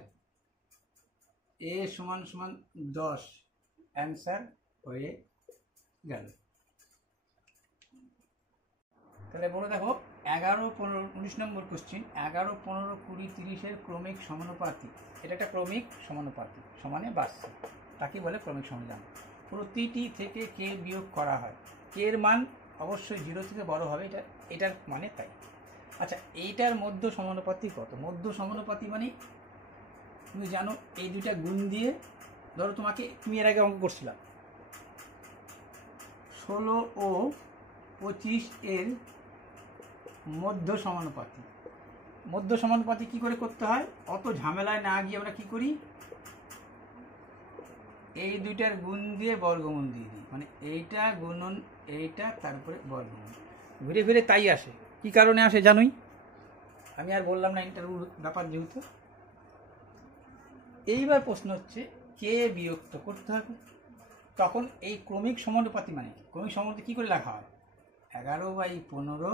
এ সমান সমান 10, অ্যান্সার হয়ে গেল। তাহলে বলো দেখো 11 15 19 নম্বর কোশ্চিন, 11 15 20 30 ক্রমিক সমানুপাতিক। এটা একটা ক্রমিক সমানুপাতিক সমানে বাড়ছে, তাকে বলে ক্রমিক সমানুপাতিক। প্রতিটি থেকে কে বিয়োগ করা হয়, কে এর মান অবশ্যই 0 থেকে বড় হবে, এটার মানে তাই। আচ্ছা, এইটার মধ্য সমানুপাতি কত? মধ্য সমানুপাতি মানে তুমি জানো এই দুইটা গুণ দিয়ে, ধরো তুমি এর আগে অঙ্ক করছিলাম 16 ও 25 এর মধ্য সমানুপাতি। মধ্য সমানুপাতি কি করে করতে হয়, অত ঝামেলায় না গিয়ে আমরা কি করি, এই দুইটার গুণ দিয়ে বর্গমূল দিয়ে দিই, মানে এইটা গুণন এইটা তারপরে বর্গমূল, ঘুরে ফিরে তাই আসে। কি কারণে আসে জানোই, আমি আর বললাম না, ইন্টারভিউ ব্যাপার যেহেতু। এইবার প্রশ্ন হচ্ছে কে বিয়োগ করতে হবে, তখন এই ক্রমিক সমানুপাতি মানে কি? ক্রমিক সমানুপাতি কি করে লেখা হয়, 11/15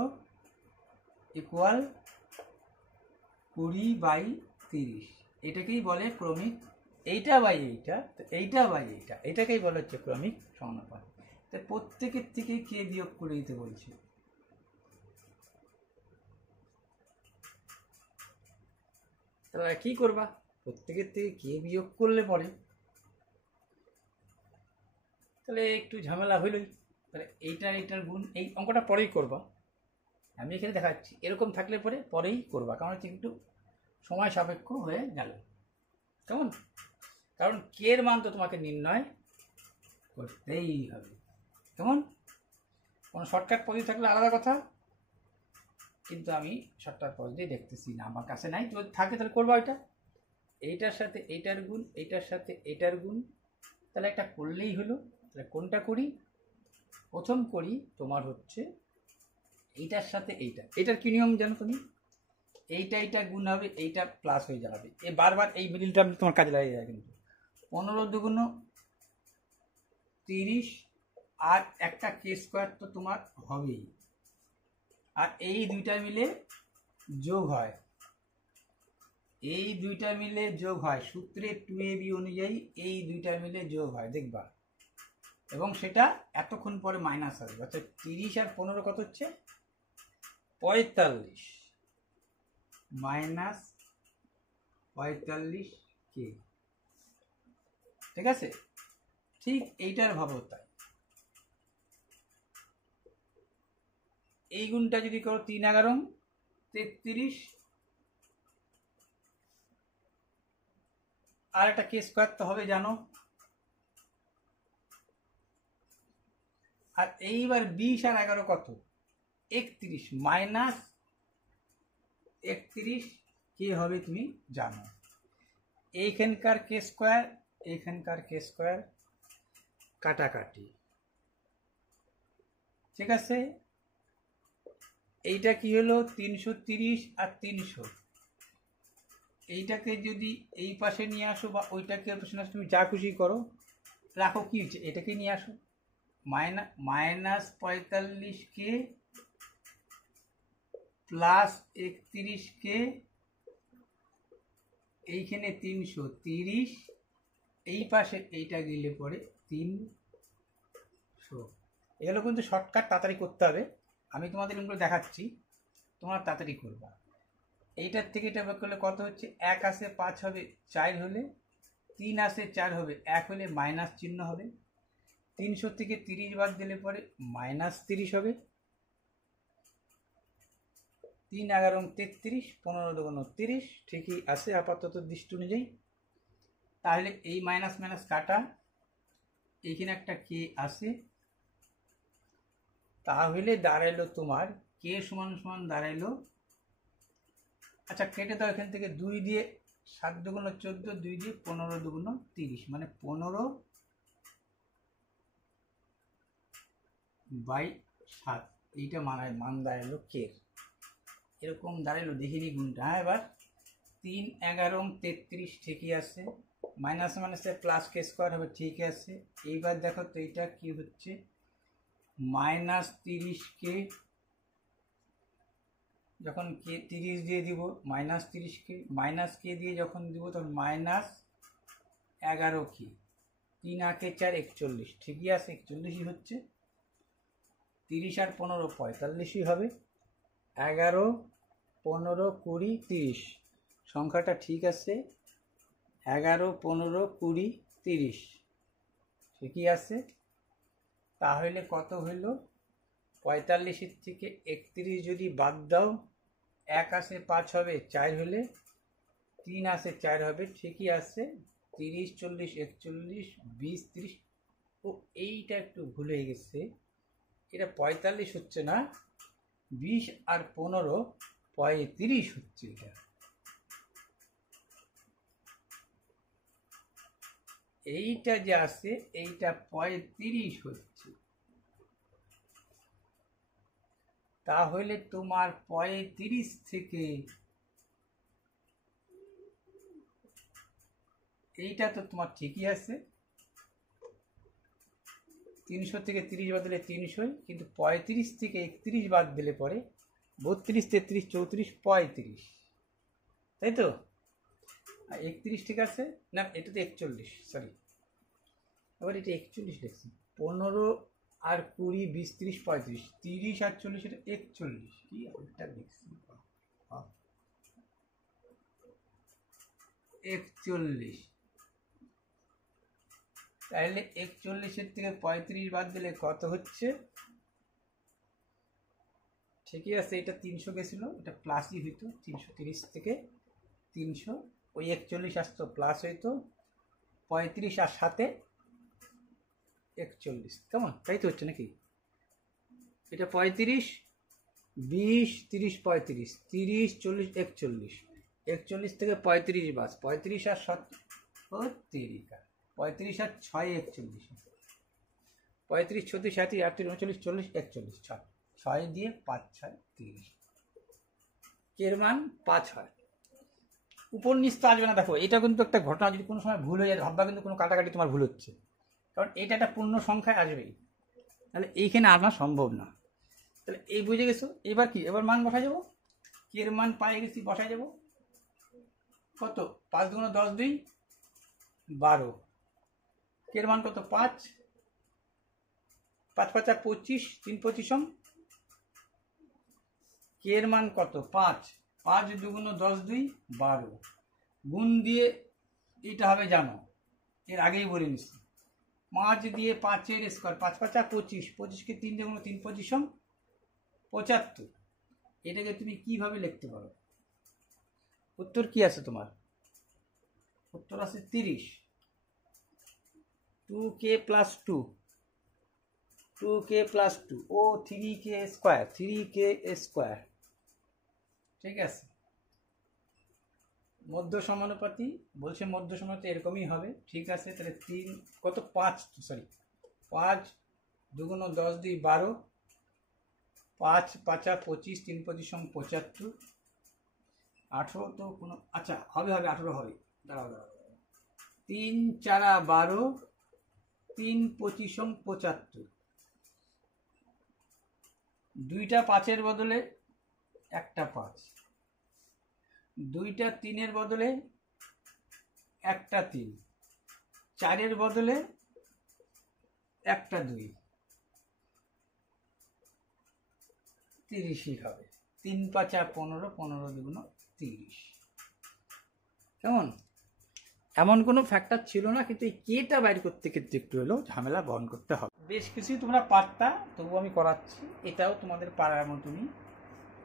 ইকুয়াল 20/30, এটাকেই বলে ক্রমিক। এইটা বাই এইটা, এইটা বাই এইটা, এটাকেই বলে হচ্ছে ক্রমিক সমানুপাতি। তাই প্রত্যেকের থেকে কে বিয়োগ করে দিতে বলছে। তাহলে কি করবা, প্রত্যেকের থেকে কে বিয়োগ করলে পরে তাহলে একটু ঝামেলা হইলই। তাহলে এইটার গুণ, এই অঙ্কটা পরেই করবা, আমি এখানে দেখাচ্ছি। এরকম থাকলে পরেই করবা, কারণ হচ্ছে একটু সময় সাপেক্ষ হয়ে গেল। কেমন? কারণ কে এর মান তো তোমাকে নির্ণয় করতেই হবে। কেমন? কোনো শর্টকাট পদ্ধতি থাকলে আলাদা কথা, কিন্তু আমি শর্টকাট পদ্ধতি দেখতেছি না, আমার কাছে নাই। যদি থাকে তাহলে করবা ওইটা, এইটার সাথে এইটার গুণ, এইটার সাথে এইটার গুণ, তাহলে একটা করলেই হলো। তাহলে কোনটা করি? প্রথম করি তোমার হচ্ছে এইটার সাথে এইটা। এটার কি নিয়ম জানো তুমি? এইটা গুণ হবে, এইটা প্লাস হয়ে যাবে, এই বারবার এই মিডিলটা তোমার কাজে লাগে যায়। কিন্তু 15 দুগুণ 30, আর একটা কে স্কোয়ার তো তোমার হবেই, আর এই দুইটা মিলে যোগ হয়, এই দুইটা মিলে যোগ হয় সূত্রে 2ab অনুযায়ী, এই দুইটা মিলে যোগ হয় দেখবা, এবং সেটা এতক্ষণ পরে মাইনাস আসবে। অর্থাৎ 30 আর 15 কত হচ্ছে 45, মাইনাস 45 কে। ঠিক আছে? ঠিক এইটার ভাবো তাই। এই গুণটা যদি করো 3 11 33, আর একটা কে স্কোয়ার তো হবে জানো, আর এইবার 20 আর 11 কত 31, মাইনাস 31 কে হবে তুমি জানো। এইখানকার কে স্কোয়ার, এইখানকার কে স্কোয়ার কাটাকাটি, ঠিক আছে। এইটা কি হলো 330 আর 300, এইটাকে যদি এই পাশে নিয়ে আসো বা ওইটাকে পাশে নিয়ে আসো, তুমি যা খুশি করো, রাখো, কি হচ্ছে এটাকে নিয়ে আসো, -45K প্লাস 31K, এইখানে 330, এই পাশে এইটা গেলে পরে 300। এগুলো কিন্তু শর্টকাট, তাড়াতাড়ি করতে হবে, আমি তোমাদের এগুলো দেখাচ্ছি, তোমরা তাড়াতাড়ি করবা। এইটার থেকে এটা বের করলে কত হচ্ছে, 1 আসে 5 হবে, 4 হলে 3 আসে 4 হবে, 1 হলে মাইনাস চিহ্ন হবে, 300 থেকে 30 বাদ দিলে পরে -30 হবে, 3 11 33, 15 2 30, ঠিকই আছে আপাতত দৃষ্টি অনুযায়ী। তাহলে এই মাইনাস মাইনাস কাটা, এইখানে একটা কে আসে, তাহলে দাঁড়াইলো তোমার কে সমান সমান দাঁড়াইলো, আচ্ছা কেটে দাও এখান থেকে, 2 দিয়ে 7 2 14, 2 দিয়ে 15 2 30, মানে 15/7, এইটা মান দাঁড়াইলো কে, এরকম দাঁড়াইলো, দেখিনি গুণটা। হ্যাঁ, এবার 3 11 33 ঠিকই আছে, মাইনাস মাইনাসে প্লাস কে স্কোয়ার হবে, ঠিক আছে। এইবার দেখো তো এইটা কি হচ্ছে, -30K, যখন কে 30 দিয়ে দিব -30K, -K দিয়ে যখন দিব তখন -11K, 3 আঁকে 4 41, ঠিকই আছে, 41ই হচ্ছে, 30 আর 15 45ই হবে, 11 15 20 30, সংখ্যাটা ঠিক আছে, 11 15 20 30, ঠিকই আছে। তাহলে কত হইল, 45 থেকে 31 যদি বাদ দাও, 1 আসে 5 হবে, 4 হলে 3 আসে 4 হবে, ঠিকই আছে, 30 40 41 20 30, ও এইটা একটু ভুল হয়ে গেছে, এটা 45 হচ্ছে না, 20 আর 15 35 হচ্ছে, এটা এইটা যে আছে এইটা 35 হচ্ছে, তাহলে তোমার 35 থেকে, এইটা তো তোমার ঠিকই আছে, 300 থেকে 30 বাদ দিলে 300, কিন্তু 35 থেকে 31 বাদ দিলে পরে 32 33 34 35, তাই তো, 31 ঠিক আছে না, এটা তো 41, সরি, আবার এটা 41 লিখছি, 15 আর 20 20 30 35, 30 আর 40 এটা 41, কি ওইটা লিখছি 41, তাহলে 41 থেকে 35 বাদ দিলে কত হচ্ছে, ঠিকই আছে, এটা 300 গেছিল, এটা প্লাসই হইতো, 330 থেকে 300, ওই 41 আসতো প্লাস হইতো, 35 আর 7 41, কেমন, তাই তো হচ্ছে নাকি, এটা 35 20 30 35 30 40 41, 41 থেকে 35 বাস, 35 আর 7 তিরিকা, 35 আর 6 41, 35 36 37 38 39 40 41, 6 দিয়ে 5 6 30, এর মান 5 হয়, উপর নিচ তো আসবে না। দেখো এটা কিন্তু একটা ঘটনা, যদি কোনো সময় ভুল হয়ে যায় ভাববা কিন্তু কোনো কাটাকাটি তোমার ভুল হচ্ছে, কারণ এটা একটা পূর্ণ সংখ্যায় আসবেই, তাহলে এইখানে আনা সম্ভব না, তাহলে এই বুঝে গেছো। এবার কি, এবার মান বসাই যাবো, কে এর মান পাই গেছি, বসাই যাব, কত, 5 2 10 2 12, কে এর মান কত, 5 5 5 25, 3 25, কে এর মান কত, 5 5 2 10 2 12, গুণ দিয়ে এটা হবে জানো, এর আগেই বলে নিচ্ছি, 5 দিয়ে 5 এর স্কোয়ার, 5 5 25, 25কে 3 দিয়ে 3 25 75, এটাকে তুমি কিভাবে লিখতে পারো, উত্তর কি আছে তোমার, উত্তর আছে 30, 2k প্লাস 2, 2k প্লাস 2 ও 3k স্কোয়ার, 3k স্কোয়ার, ঠিক আছে, মধ্য সমানুপাতি বলছে, মধ্য সমানুপাতি এরকমই হবে। ঠিক আছে, তাহলে 3 কত 5 5 2 10 2 12, 5 5 25, 3 25 75, 18 তো কোনো, আচ্ছা হবে 18 হবে, দাঁড়াও 3 4 12, 3 25 75, দুইটা 5-এর বদলে একটা 5, দুইটা 3-এর বদলে একটা 3, 4-এর বদলে একটা 2, 30ই হবে। 3 5 15, 15 2 30। কেমন? এমন কোনো ফ্যাক্টর ছিল না, কিন্তু এই কেটা বাইর করতে ক্ষেত্রে একটু হলেও ঝামেলা বহন করতে হবে। বেশ কিছুই তোমরা পারতা, তবু আমি করাচ্ছি। এটাও তোমাদের পারার মতনই,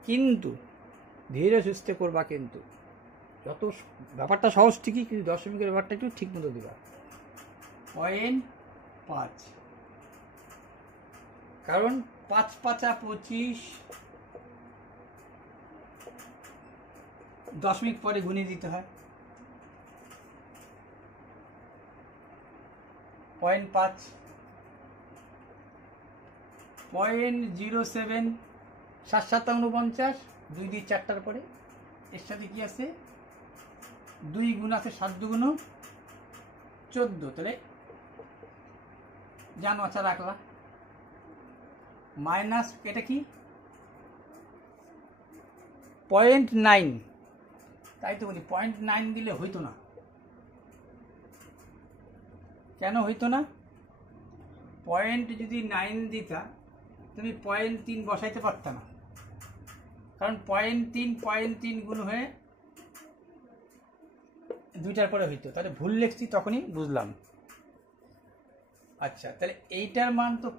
কিন্তু ধীরে সুস্থে করবা। কিন্তু যত ব্যাপারটা সহজ ঠিকই, কিন্তু দশমিকের ব্যাপারটা একটু ঠিক মতো দিবা। 0.5, কারণ 5 5 25 দশমিক পরে গুণে দিতে হয়। 0.5, 0.07, 7 7 49, 2 2 4টার পরে এর সাথে কি আছে? 2 গুণ আছে, 7 2 14, তাহলে জানো, আচ্ছা রাখলা। মাইনাস এটা কি 0.9, তাই তো বলি 0.9 দিলে হইতো না। কেন হইতো না? পয়েন্ট যদি 9 দিতা, তুমি 0.3 বসাইতে পারত না, কারণ 0.3 গুণ হয়ে 2টার পরে হইতো। তাহলে ভুল লিখছি, তখনই বুঝলাম। আচ্ছা, তাহলে এইটার মান তো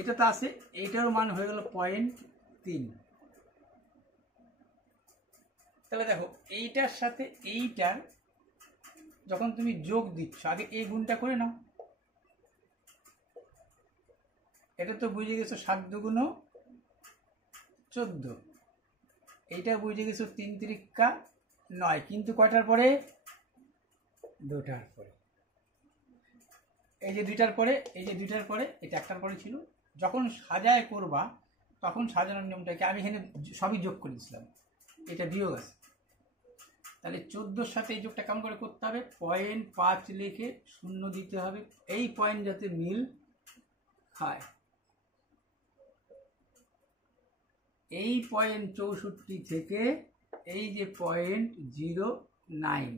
এটা তো আছে, এইটারও মান হয়ে গেল 0.3। তাহলে দেখো, এইটার সাথে এইটার যখন তুমি যোগ দিচ্ছ, আগে এই গুণটা করে নাও। এটা তো বুঝে গেছো 7 2 14, এইটা বুঝে গেছো 3 3 9, কিন্তু কয়টার পরে? 2টার পরে। এই যে 2টার পরে, এই যে 2টার পরে, এটা 1টার পরে ছিল। যখন সাজায় করবা, তখন সাজানোর নিয়মটাকে আমি এখানে সবই যোগ করে দিয়েছিলাম, এটা বিয়োগ আছে। তাহলে 14-র সাথে এই যোগটা কেমন করে করতে হবে? 0.5 লিখে 0 দিতে হবে, এই পয়েন্ট যাতে মিল খায়। এই 0.64 থেকে এই যে 0.09,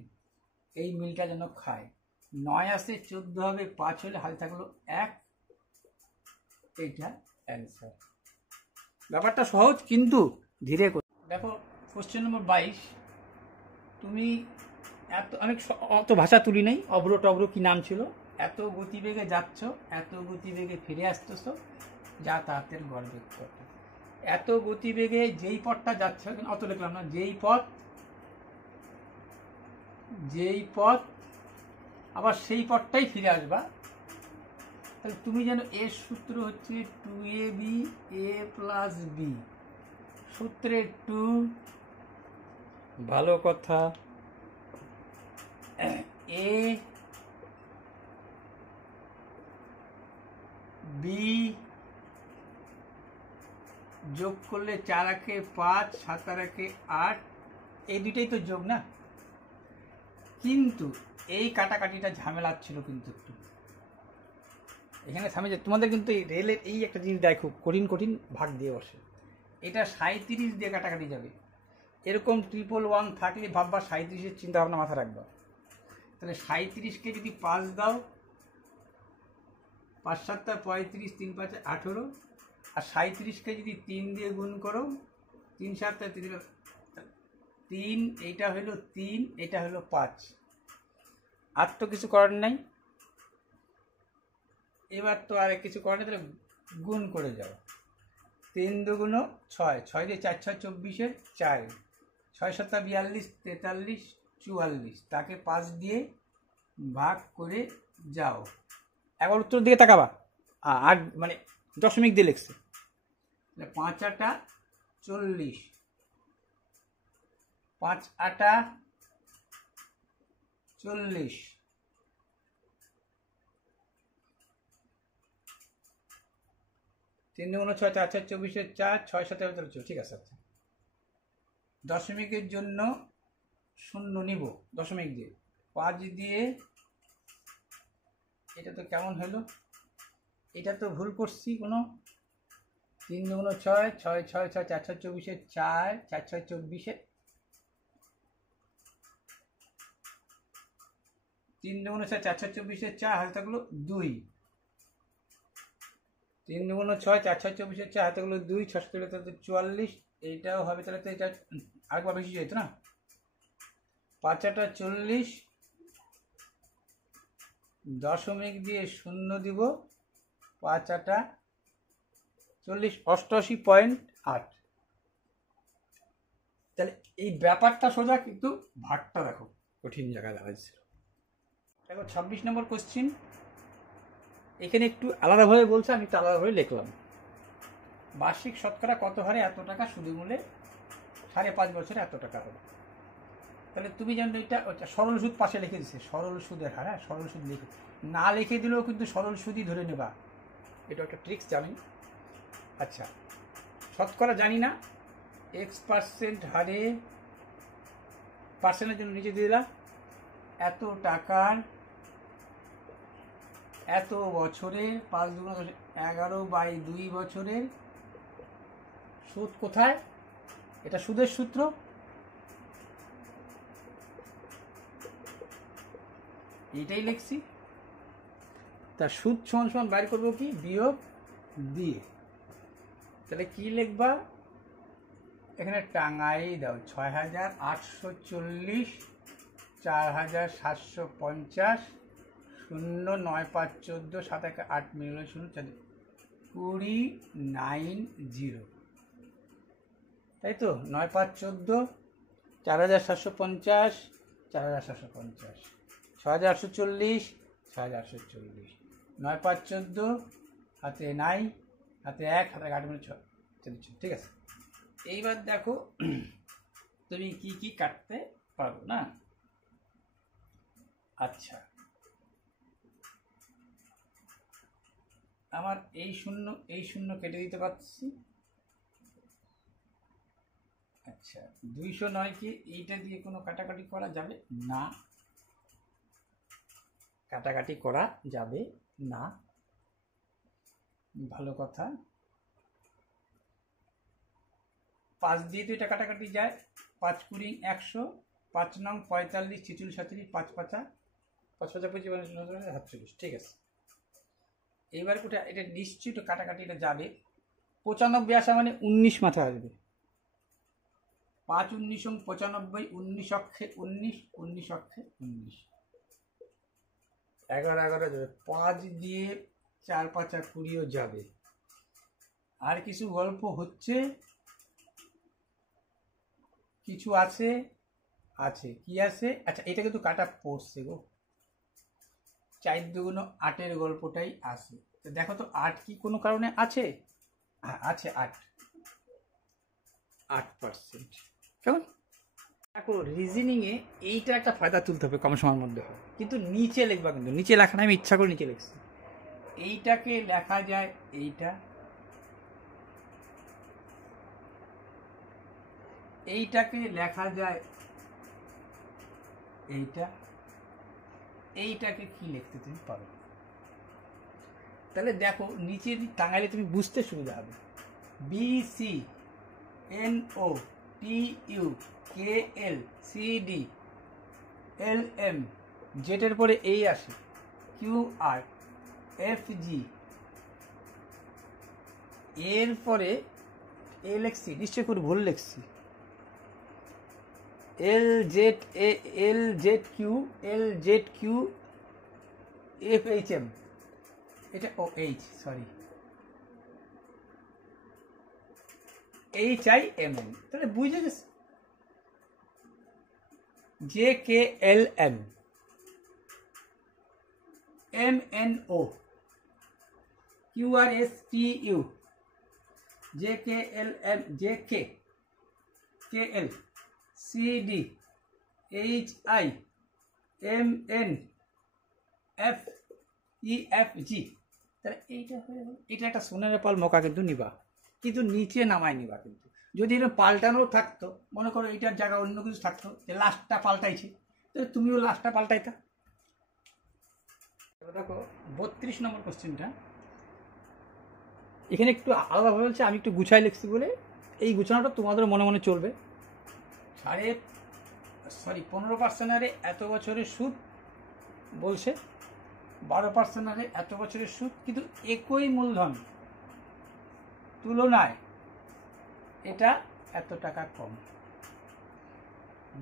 এই মিলটা যেন খায়। 9 আসে, 14 হবে, 5 হলে হাতে থাকলো 1, এইটা অ্যান্সার। ব্যাপারটা সহজ, কিন্তু ধীরে করে দেখো। কোশ্চেন নম্বর 22, তুমি অনেক অত ভাষা তুলি নেই, অভ্র টভ্র কি নাম ছিল, এত গতিবেগে যাচ্ছ, এত গতিবেগে ফিরে আসতেছ, যাতায়াতের গড়বেগ কত। এত গতিবেগে যেই পথটা যাচ্ছে, অত লিখলাম না, যেই পথ আবার সেই পথটাই ফিরে আসবা। তাহলে তুমি যেন এর সূত্র হচ্ছে 2ab a + b, সূত্রে 2, ভালো কথা, a b যোগ করলে 4 একে 5, 7 আর 1 8, এই দুইটাই তো যোগ না। কিন্তু এই কাটাকাটিটা ঝামেলা ছিল, কিন্তু একটু এখানে থামে যে তোমাদের কিন্তু এই রেলের এই একটা জিনিস দেয়, খুব কঠিন কঠিন ভাগ দিয়ে বসে। এটা 37 দিয়ে কাটাকাটি যাবে, এরকম 111 থাকলে ভাববা 37-এর চিন্তা ভাবনা মাথা রাখবা। তাহলে 37কে যদি 5 দাও, 5 7 35, 3 5 18, আর 37কে যদি 3 দিয়ে গুণ করো, 3 7 3, এইটা হলো 3, এটা হলো 5, আর তো কিছু করার নাই। এবার তো আর কিছু করার নেই, তাহলে গুণ করে যাও। 3 2 6, 6 দিয়ে 4 6 24, 4, 6 7 42 43 44, তাকে 5 দিয়ে ভাগ করে যাও। একবার উত্তর দিকে তাকাবা, আর মানে দশমিক দিয়ে লিখছে। 5 8 40, 5 আটা 40, 3 দুগুণ 6, 4 4 24, 4 6 7 14, ঠিক আছে। আচ্ছা, দশমিকের জন্য 0 নিব, দশমিক দিয়ে 5 দিয়ে, এটা তো কেমন হলো, এটা তো ভুল করছি কোনো। 3 দুগুণ 6, 6 6 6 4 6 24, 4 4 6 24, 3 দুগুণ 6 4 6 24, 4 হাতে থাকলো 2, 3 দুগুণ 6 4 6 24, 4 হাতে থাকলো 2, 6 44, এইটাও হবে। তাহলে তো এটা আরেকবার বেশি যেত না। 5 আটা 40, দশমিক দিয়ে 0 দিব, 5 আটা 40, 88.8। তাহলে এই ব্যাপারটা সোজা, কিন্তু ভাগটা দেখো কঠিন জায়গায় লাগাইছে। দেখো 26 নম্বর কোশ্চিন, এখানে একটু আলাদাভাবে বলছে, আমি একটু আলাদাভাবে লিখলাম। বার্ষিক শতকরা কত হারে এত টাকা সুদে মূলে 5.5 বছরে এত টাকা হবে। তাহলে তুমি জানো এটা সরল সুদ পাশে লিখে দিচ্ছে, সরল সুদের হার। হ্যাঁ, সরল সুদ লিখে না লিখে দিলেও কিন্তু সরল সুদই ধরে নেবা, এটা একটা ট্রিক্স জানি। আচ্ছা, শতকরা জানি না, X% হারে, পার্সেন্টের জন্য নিচে দিয়ে দিলাম, এত টাকার এত বছরে 5 দুগুণ 11/2 বছরের সুদ কোথায়, এটা সুদের সূত্র। এইটাই লিখছি। তার সুদ সমান সমান বাইর করবো কি, বিয়োগ দিয়ে। তাহলে কি লিখবা, এখানে টাঙ্গাই দাও 6,840, 4,750, 0 9 5 14, 7 1 8 মিলিয়ন 0 290, তাই তো। 9 5 14, 4,750, 4,750, 6,840, 6,840, 9 5 14, হাতে নাই, হাতে 1, হাতে 8 মিনিট 6, ঠিক আছে। এইবার দেখো তুমি কি কি কাটতে পারো না। আচ্ছা, আমার এই শূন্য কেটে দিতে পারছি। আচ্ছা, 209 কে এইটা দিয়ে কোনো কাটাকাটি করা যাবে না, কাটাকাটি করা যাবে না, ভালো কথা। 5 দিয়ে তো এটা কাটাকাটি যায়, 5 20 100, 5 নং 45 46 47, 5 5 5 5 25 47, ঠিক আছে। এইবার কোথায় এটা নিশ্চিত কাটাকাটি এটা যাবে। 95 আসা মানে 19 মাথায় আসবে। 5 19 95, 19 অক্ষে 19, 19 অক্ষে 19, 11 11 যাবে। 5 দিয়ে 4 5 20ও যাবে। আর কিছু গল্প হচ্ছে, কিছু আছে, আছে কি আছে। আচ্ছা, এটা কিন্তু কাটা পড়ছে গো, 4 দুগুণ 8-এর গল্পটাই আছে। তো দেখো তো 8 কি কোনো কারণে আছে, হ্যাঁ আছে, 8%। কেমন দেখো, রিজনিংয়ে এইটা একটা ফায়দা তুলতে হবে, কম সময়ের মধ্যে হবে, কিন্তু নিচে লিখবা, কিন্তু নিচে লেখা না, আমি ইচ্ছা করে নিচে লিখছি। এইটাকে লেখা যায় এইটা, এইটাকে লেখা যায় এইটা, এইটাকে কি লিখতে তুমি পারো। তাহলে দেখো নিচে টাঙাইলে তুমি বুঝতে সুবিধা হবে। BCNOTUKLCDLM, জেটের পরে এই আসে, QRFG, এরপরে LXC, নিশ্চয় করে ভুল লিখছি, LZQ FHM, এটা OH, সরি HIMN, তাহলে বুঝে গেছে। JKLM, MNO, QRSTU, JKLM, JK, KL, CD HIMNFEFG, তাহলে এইটা হয়ে গেল। এটা একটা সোনার পাল মকা কিন্তু নিবা, কিন্তু নিচে নামায় নিবা। কিন্তু যদি এটা পাল্টানো থাকতো, মনে করো এইটার জায়গা অন্য কিছু থাকতো, যে লাস্টটা পাল্টাইছে, তাহলে তুমিও লাস্টটা পাল্টাইতা। দেখো 32 নম্বর কোশ্চেনটা, এখানে একটু আলাদাভাবে বলছে, আমি একটু গুছাই লিখছি বলে এই গুছানোটা তোমাদের মনে মনে চলবে। 15% হারে এত বছরের সুদ বলছে, 12% হারে এত বছরের সুদ, কিন্তু একই মূলধন তুলনায় এটা এত টাকা কম।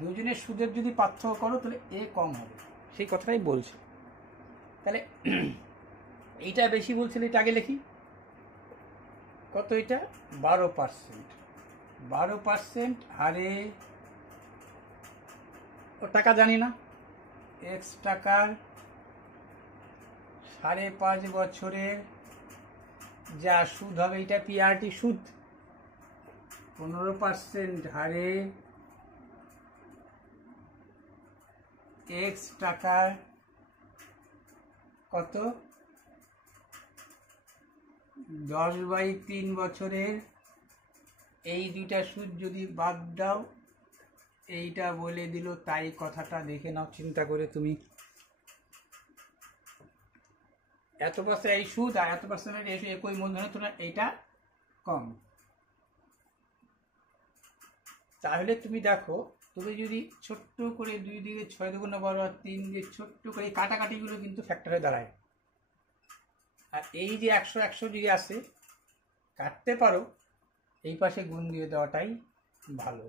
দুজনের সুদের যদি পার্থক্য করো তাহলে এ কম হবে, সেই কথাটাই বলছে। তাহলে এইটা বেশি বলছিল, এটা আগে লিখি। কত এটা? 12%। 12% হারে ও টাকা জানি না, এক্স টাকার 5.5 বছরের যা সুদ হবে, এটা পিআরটি সুদ। 15% হারে এক্স টাকার কত? 10/3 বছরের এই দুইটা সুদ যদি বাদ দাও, এইটা বলে দিল। তাই কথাটা দেখে নাও চিন্তা করে তুমি। এত পার্সেন্ট এই সুদ আর এত পার্সেন্টের একই মূলধনের তুলনায় এইটা কম। তাহলে তুমি দেখো, তুমি যদি ছোট্ট করে 2 দিকে 6 2 12 আর 3 দিয়ে ছোট্ট করে এই কাটাকাটিগুলো কিন্তু ফ্যাক্টরে দাঁড়ায়। আর এই যে 100 100 যদি আসে কাটতে পারো, এই পাশে গুণ দিয়ে দেওয়াটাই ভালো।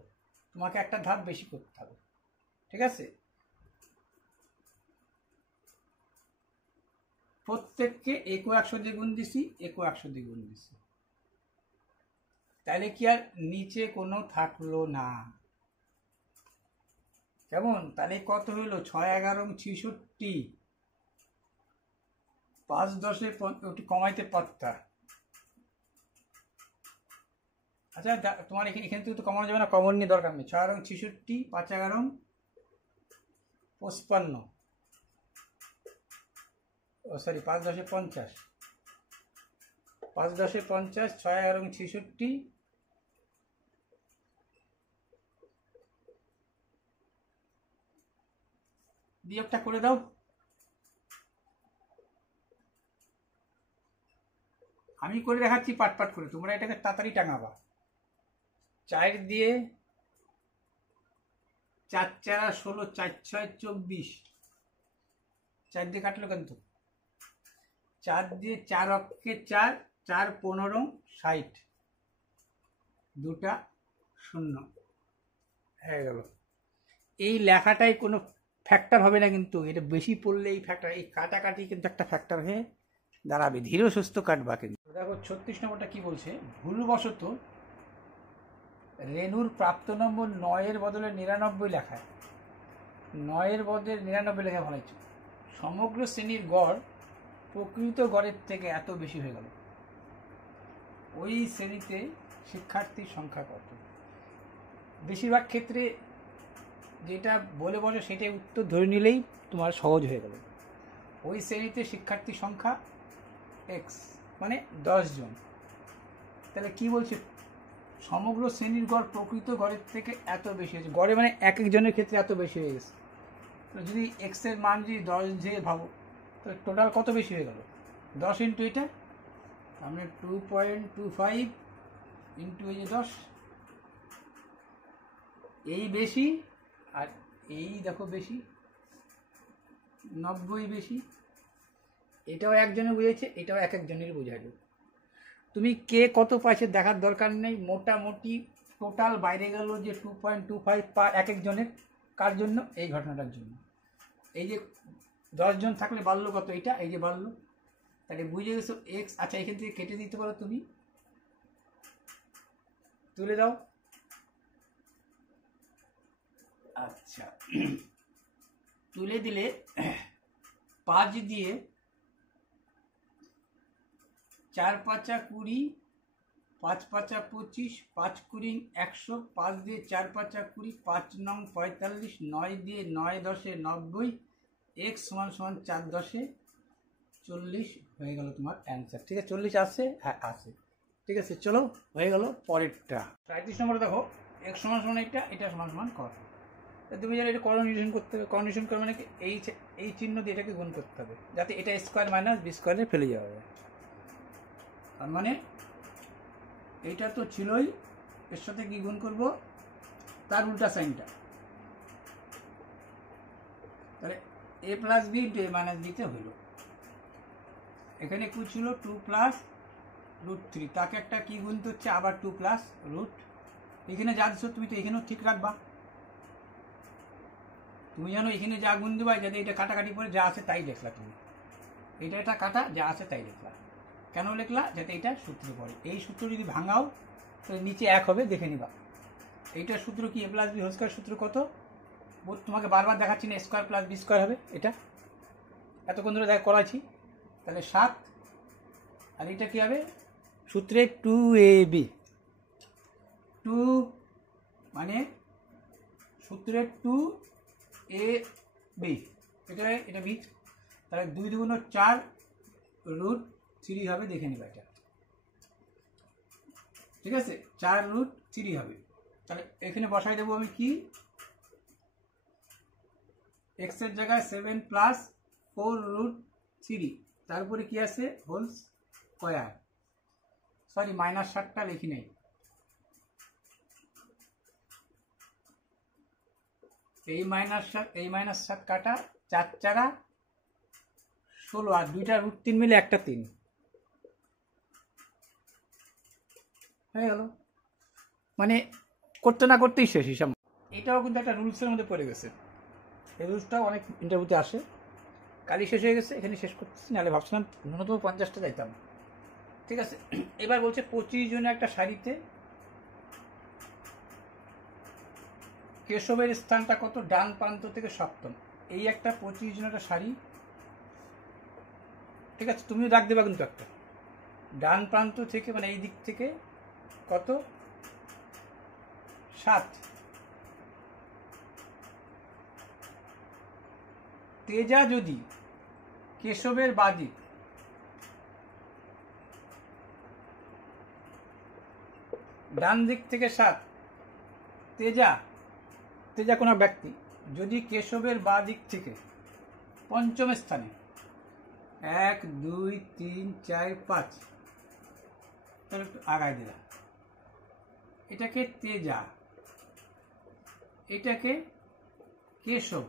তোমাকে একটা ধাপ বেশি করতে হবে, ঠিক আছে? প্রত্যেককে একো 100 দিয়ে গুণ দিছি, একো 100 দিয়ে গুণ দিছি, তাহলে কি আর নিচে কোনো থাকলো না। কেমন? তাহলে কত হইলো? 6 11 66, 5 10 একটু কমাইতে পারতা। আচ্ছা তোমার এখানে তো কমানো যাবে না, কমন নিয়ে দরকার নেই। 6 11 66, 5 11 55, ও সরি 5 10 50, 5 10 50, 6 11 66, বিয়োগটা করে দাও। আমি করে দেখাচ্ছি পাট পাট করে, তোমরা এটাকে তাড়াতাড়ি টাঙাবা। 4 দিয়ে 4 4 16, 4 6 24, 4 দিয়ে কাটলো কিন্তু, 4 দিয়ে 4 অক্ষে 4, 4 15 60, দুটা 0 হয়ে গেল। এই লেখাটাই কোনো ফ্যাক্টর হবে না, কিন্তু এটা বেশি পড়লে এই ফ্যাক্টর, এই কাটাকাটি কিন্তু একটা ফ্যাক্টর হয়ে দাঁড়াবে। ধীরে সুস্থ কাটবা। কিন্তু দেখো 36 নম্বরটা কি বলছে, ভুলবশত রেনুর প্রাপ্ত নম্বর 9 বদলে 99 লেখায়, 9 বদলে 99 লেখা ভালো হয়েছে। সমগ্র শ্রেণীর গড় প্রকৃত গড়ের থেকে এত বেশি হয়ে গেল, ওই শ্রেণীতে শিক্ষার্থীর সংখ্যা কত? বেশিরভাগ ক্ষেত্রে যেটা বলে বসে সেটাই উত্তর ধরে নিলেই তোমার সহজ হয়ে গেল। ওই শ্রেণীতে শিক্ষার্থী সংখ্যা এক্স, মানে 10 জন। তাহলে কি বলছে? সমগ্র শ্রেণীর গড় প্রকৃত গড়ের থেকে এত বেশি হয়েছে। গড়ে মানে এক একজনের ক্ষেত্রে এত বেশি হয়ে গেছে। তো যদি এক্সের মান যদি 10 যে ভাবো, তো টোটাল কত বেশি হয়ে গেল? 10 ইন্টু এটা, আমরা 2.25 ইন্টু এই যে 10, এই বেশি আর এই দেখো বেশি, 90 বেশি। এটাও একজনে বুঝেছে, এটাও এক একজনের বুঝাইলো। তুমি কে কত পাইছে দেখার দরকার নেই, মোটামুটি টোটাল বাইরে গেল যে 2.25 এক একজনের। কার জন্য? এই ঘটনাটার জন্য। এই যে 10 জন থাকলে বাড়লো কত? এইটা, এই যে বাড়লো। তাহলে বুঝে গেছো এক্স। আচ্ছা এখান থেকে কেটে দিতে পারো, তুমি তুলে দাও। আচ্ছা তুলে দিলে 5 দিয়ে 4 5 20, 5 5 25, 5 20 100, 5 দিয়ে 4 5 20, 5 9 45, 9 দিয়ে 9 10 90, x সমান সমান 4 10 40 হয়ে গেল তোমার অ্যান্সার। ঠিক আছে, 40 আসছে, হ্যাঁ আসে। ঠিক আছে, চলো হয়ে গেল। পরেরটা 37 নম্বরে দেখো, x সমান সমান এটা সমান সমান কর। তুমি জানো এটা কন্ডিশন করতে হবে। কন্ডিশন করে মানে কি, এই চিহ্ন দিয়ে এটাকে গুণ করতে হবে, যাতে এটা স্কোয়ার মাইনাস বি স্কোয়ারে ফেলে যাওয়া যায়। তার মানে এইটা তো ছিলই, এর সাথে কি গুণ করব, তার উল্টা সাইনটা। তাহলে a plus B into a minus বিতে হইল। এখানে কি ছিল 2 প্লাস √3, তাকে একটা কি গুণতে হচ্ছে আবার 2 প্লাস √। এখানে যা দিচ্ছ তুমি তো এখানেও ঠিক রাখবা। তুমি জানো এখানে যা গুণ দেবা, যাতে এটা কাটাকাটি করে যা আছে তাই লিখলা তুমি। এটা কাটা, যা আছে তাই লিখলা। কেন লিখলা? যাতে এটা সূত্রে পড়ে। এই সূত্র যদি ভাঙাও তাহলে নিচে 1 হবে, দেখে নিবা। এইটার সূত্র কি, a plus B whole square সূত্র কত? তোমাকে বারবার দেখাচ্ছি না, স্কোয়ার প্লাস বি স্কোয়ার হবে, এটা এতক্ষণ ধরে দেখ করাচ্ছি। তাহলে 7, আর এটা কি হবে সূত্রে 2ab, 2 মানে সূত্রে 2ab, এটা বি। তাহলে 2 2 4 √3 হবে, দেখে নিবা এটা। ঠিক আছে, 4 √3 হবে। তাহলে এখানে বসাই দেবো আমি কি, x এর জায়গায় 7 প্লাস 4 √3, তারপরে কি আছে হোল স্কোয়ার, সরি -7টা লিখি নেই। এই -7 কাটা, 4 4 16, আর 2টা √3 মিলে একটা 3 হয়ে গেল। মানে করতে না করতেই শেষ হিসাব। এটাও কিন্তু একটা রুলসের মধ্যে পড়ে গেছে। এই রুলসটাও অনেক ইন্টারভিউতে আসে। কালি শেষ হয়ে গেছে, এখানে শেষ করতেছি, নাহলে ভাবছিলাম ন্যূনতম 50টা যাইতাম। ঠিক আছে, এবার বলছে 25 জনের একটা শাড়িতে কেশবের স্থানটা কত, ডান প্রান্ত থেকে সপ্তম। এই একটা 25 জনের একটা শাড়ি। ঠিক আছে, তুমিও দাগ দেবা কিন্তু একটা, ডান প্রান্ত থেকে মানে এই দিক থেকে কত, 7। তেজা যদি কেশবের বাদিক ডান দিক থেকে 7, তেজা কোনো ব্যক্তি যদি কেশবের বাঁ দিক থেকে পঞ্চম স্থানে 1 2 3 4 5, তাহলে একটু আগায় দিলাম, এটাকে তেজা, এটাকে কেশব।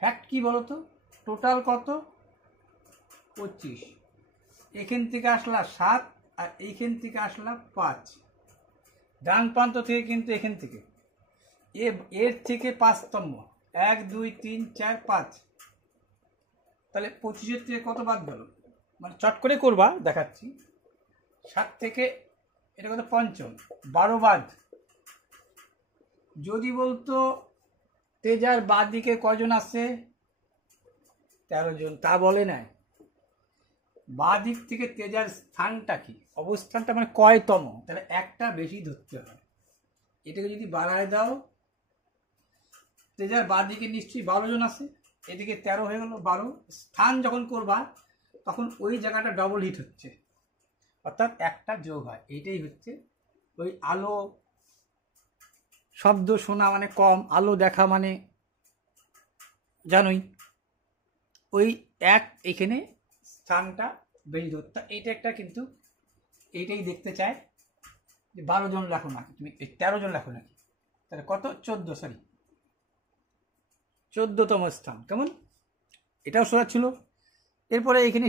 ফ্যাক্ট কি বলতো, টোটাল কত 25। এখান থেকে আসলা 7, আর এইখান থেকে আসলা 5। ডান প্রান্ত থেকে কিন্তু এখান থেকে এর থেকে 5তম, 1 2 3 4 5, তাহলে 25-এর থেকে কত বাদ গেল, মানে চট করে করবা, দেখাচ্ছি। 7 থেকে এটা কত, পঞ্চম, 12 বাদ। যদি বলতো তেজার বাঁ দিকে কজন আছে, 13 জন, তা বলে নাই। বাঁ দিক থেকে তেজার স্থানটা কি, অবস্থানটা মানে কয়তম, তাহলে একটা বেশি ধরতে হয়। এটাকে যদি বাড়ায় দাও, তেজার বাঁ দিকে নিশ্চয়ই 12 জন আছে, এদিকে 13 হয়ে গেল, 12। স্থান যখন করবা তখন ওই জায়গাটা ডবল হিট হচ্ছে, অর্থাৎ একটা যোগ হয়। এইটাই হচ্ছে ওই আলো শব্দ শোনা মানে কম, আলো দেখা মানে জানোই, ওই এক এখানে স্থানটা বেশি ধরতে। এইটা একটা কিন্তু এইটাই দেখতে চায় যে 12 জন লেখো নাকি, তুমি 13 জন লেখো নাকি, তাহলে কত, 14তম স্থান। কেমন, এটাও সোজা ছিল। এরপরে এখানে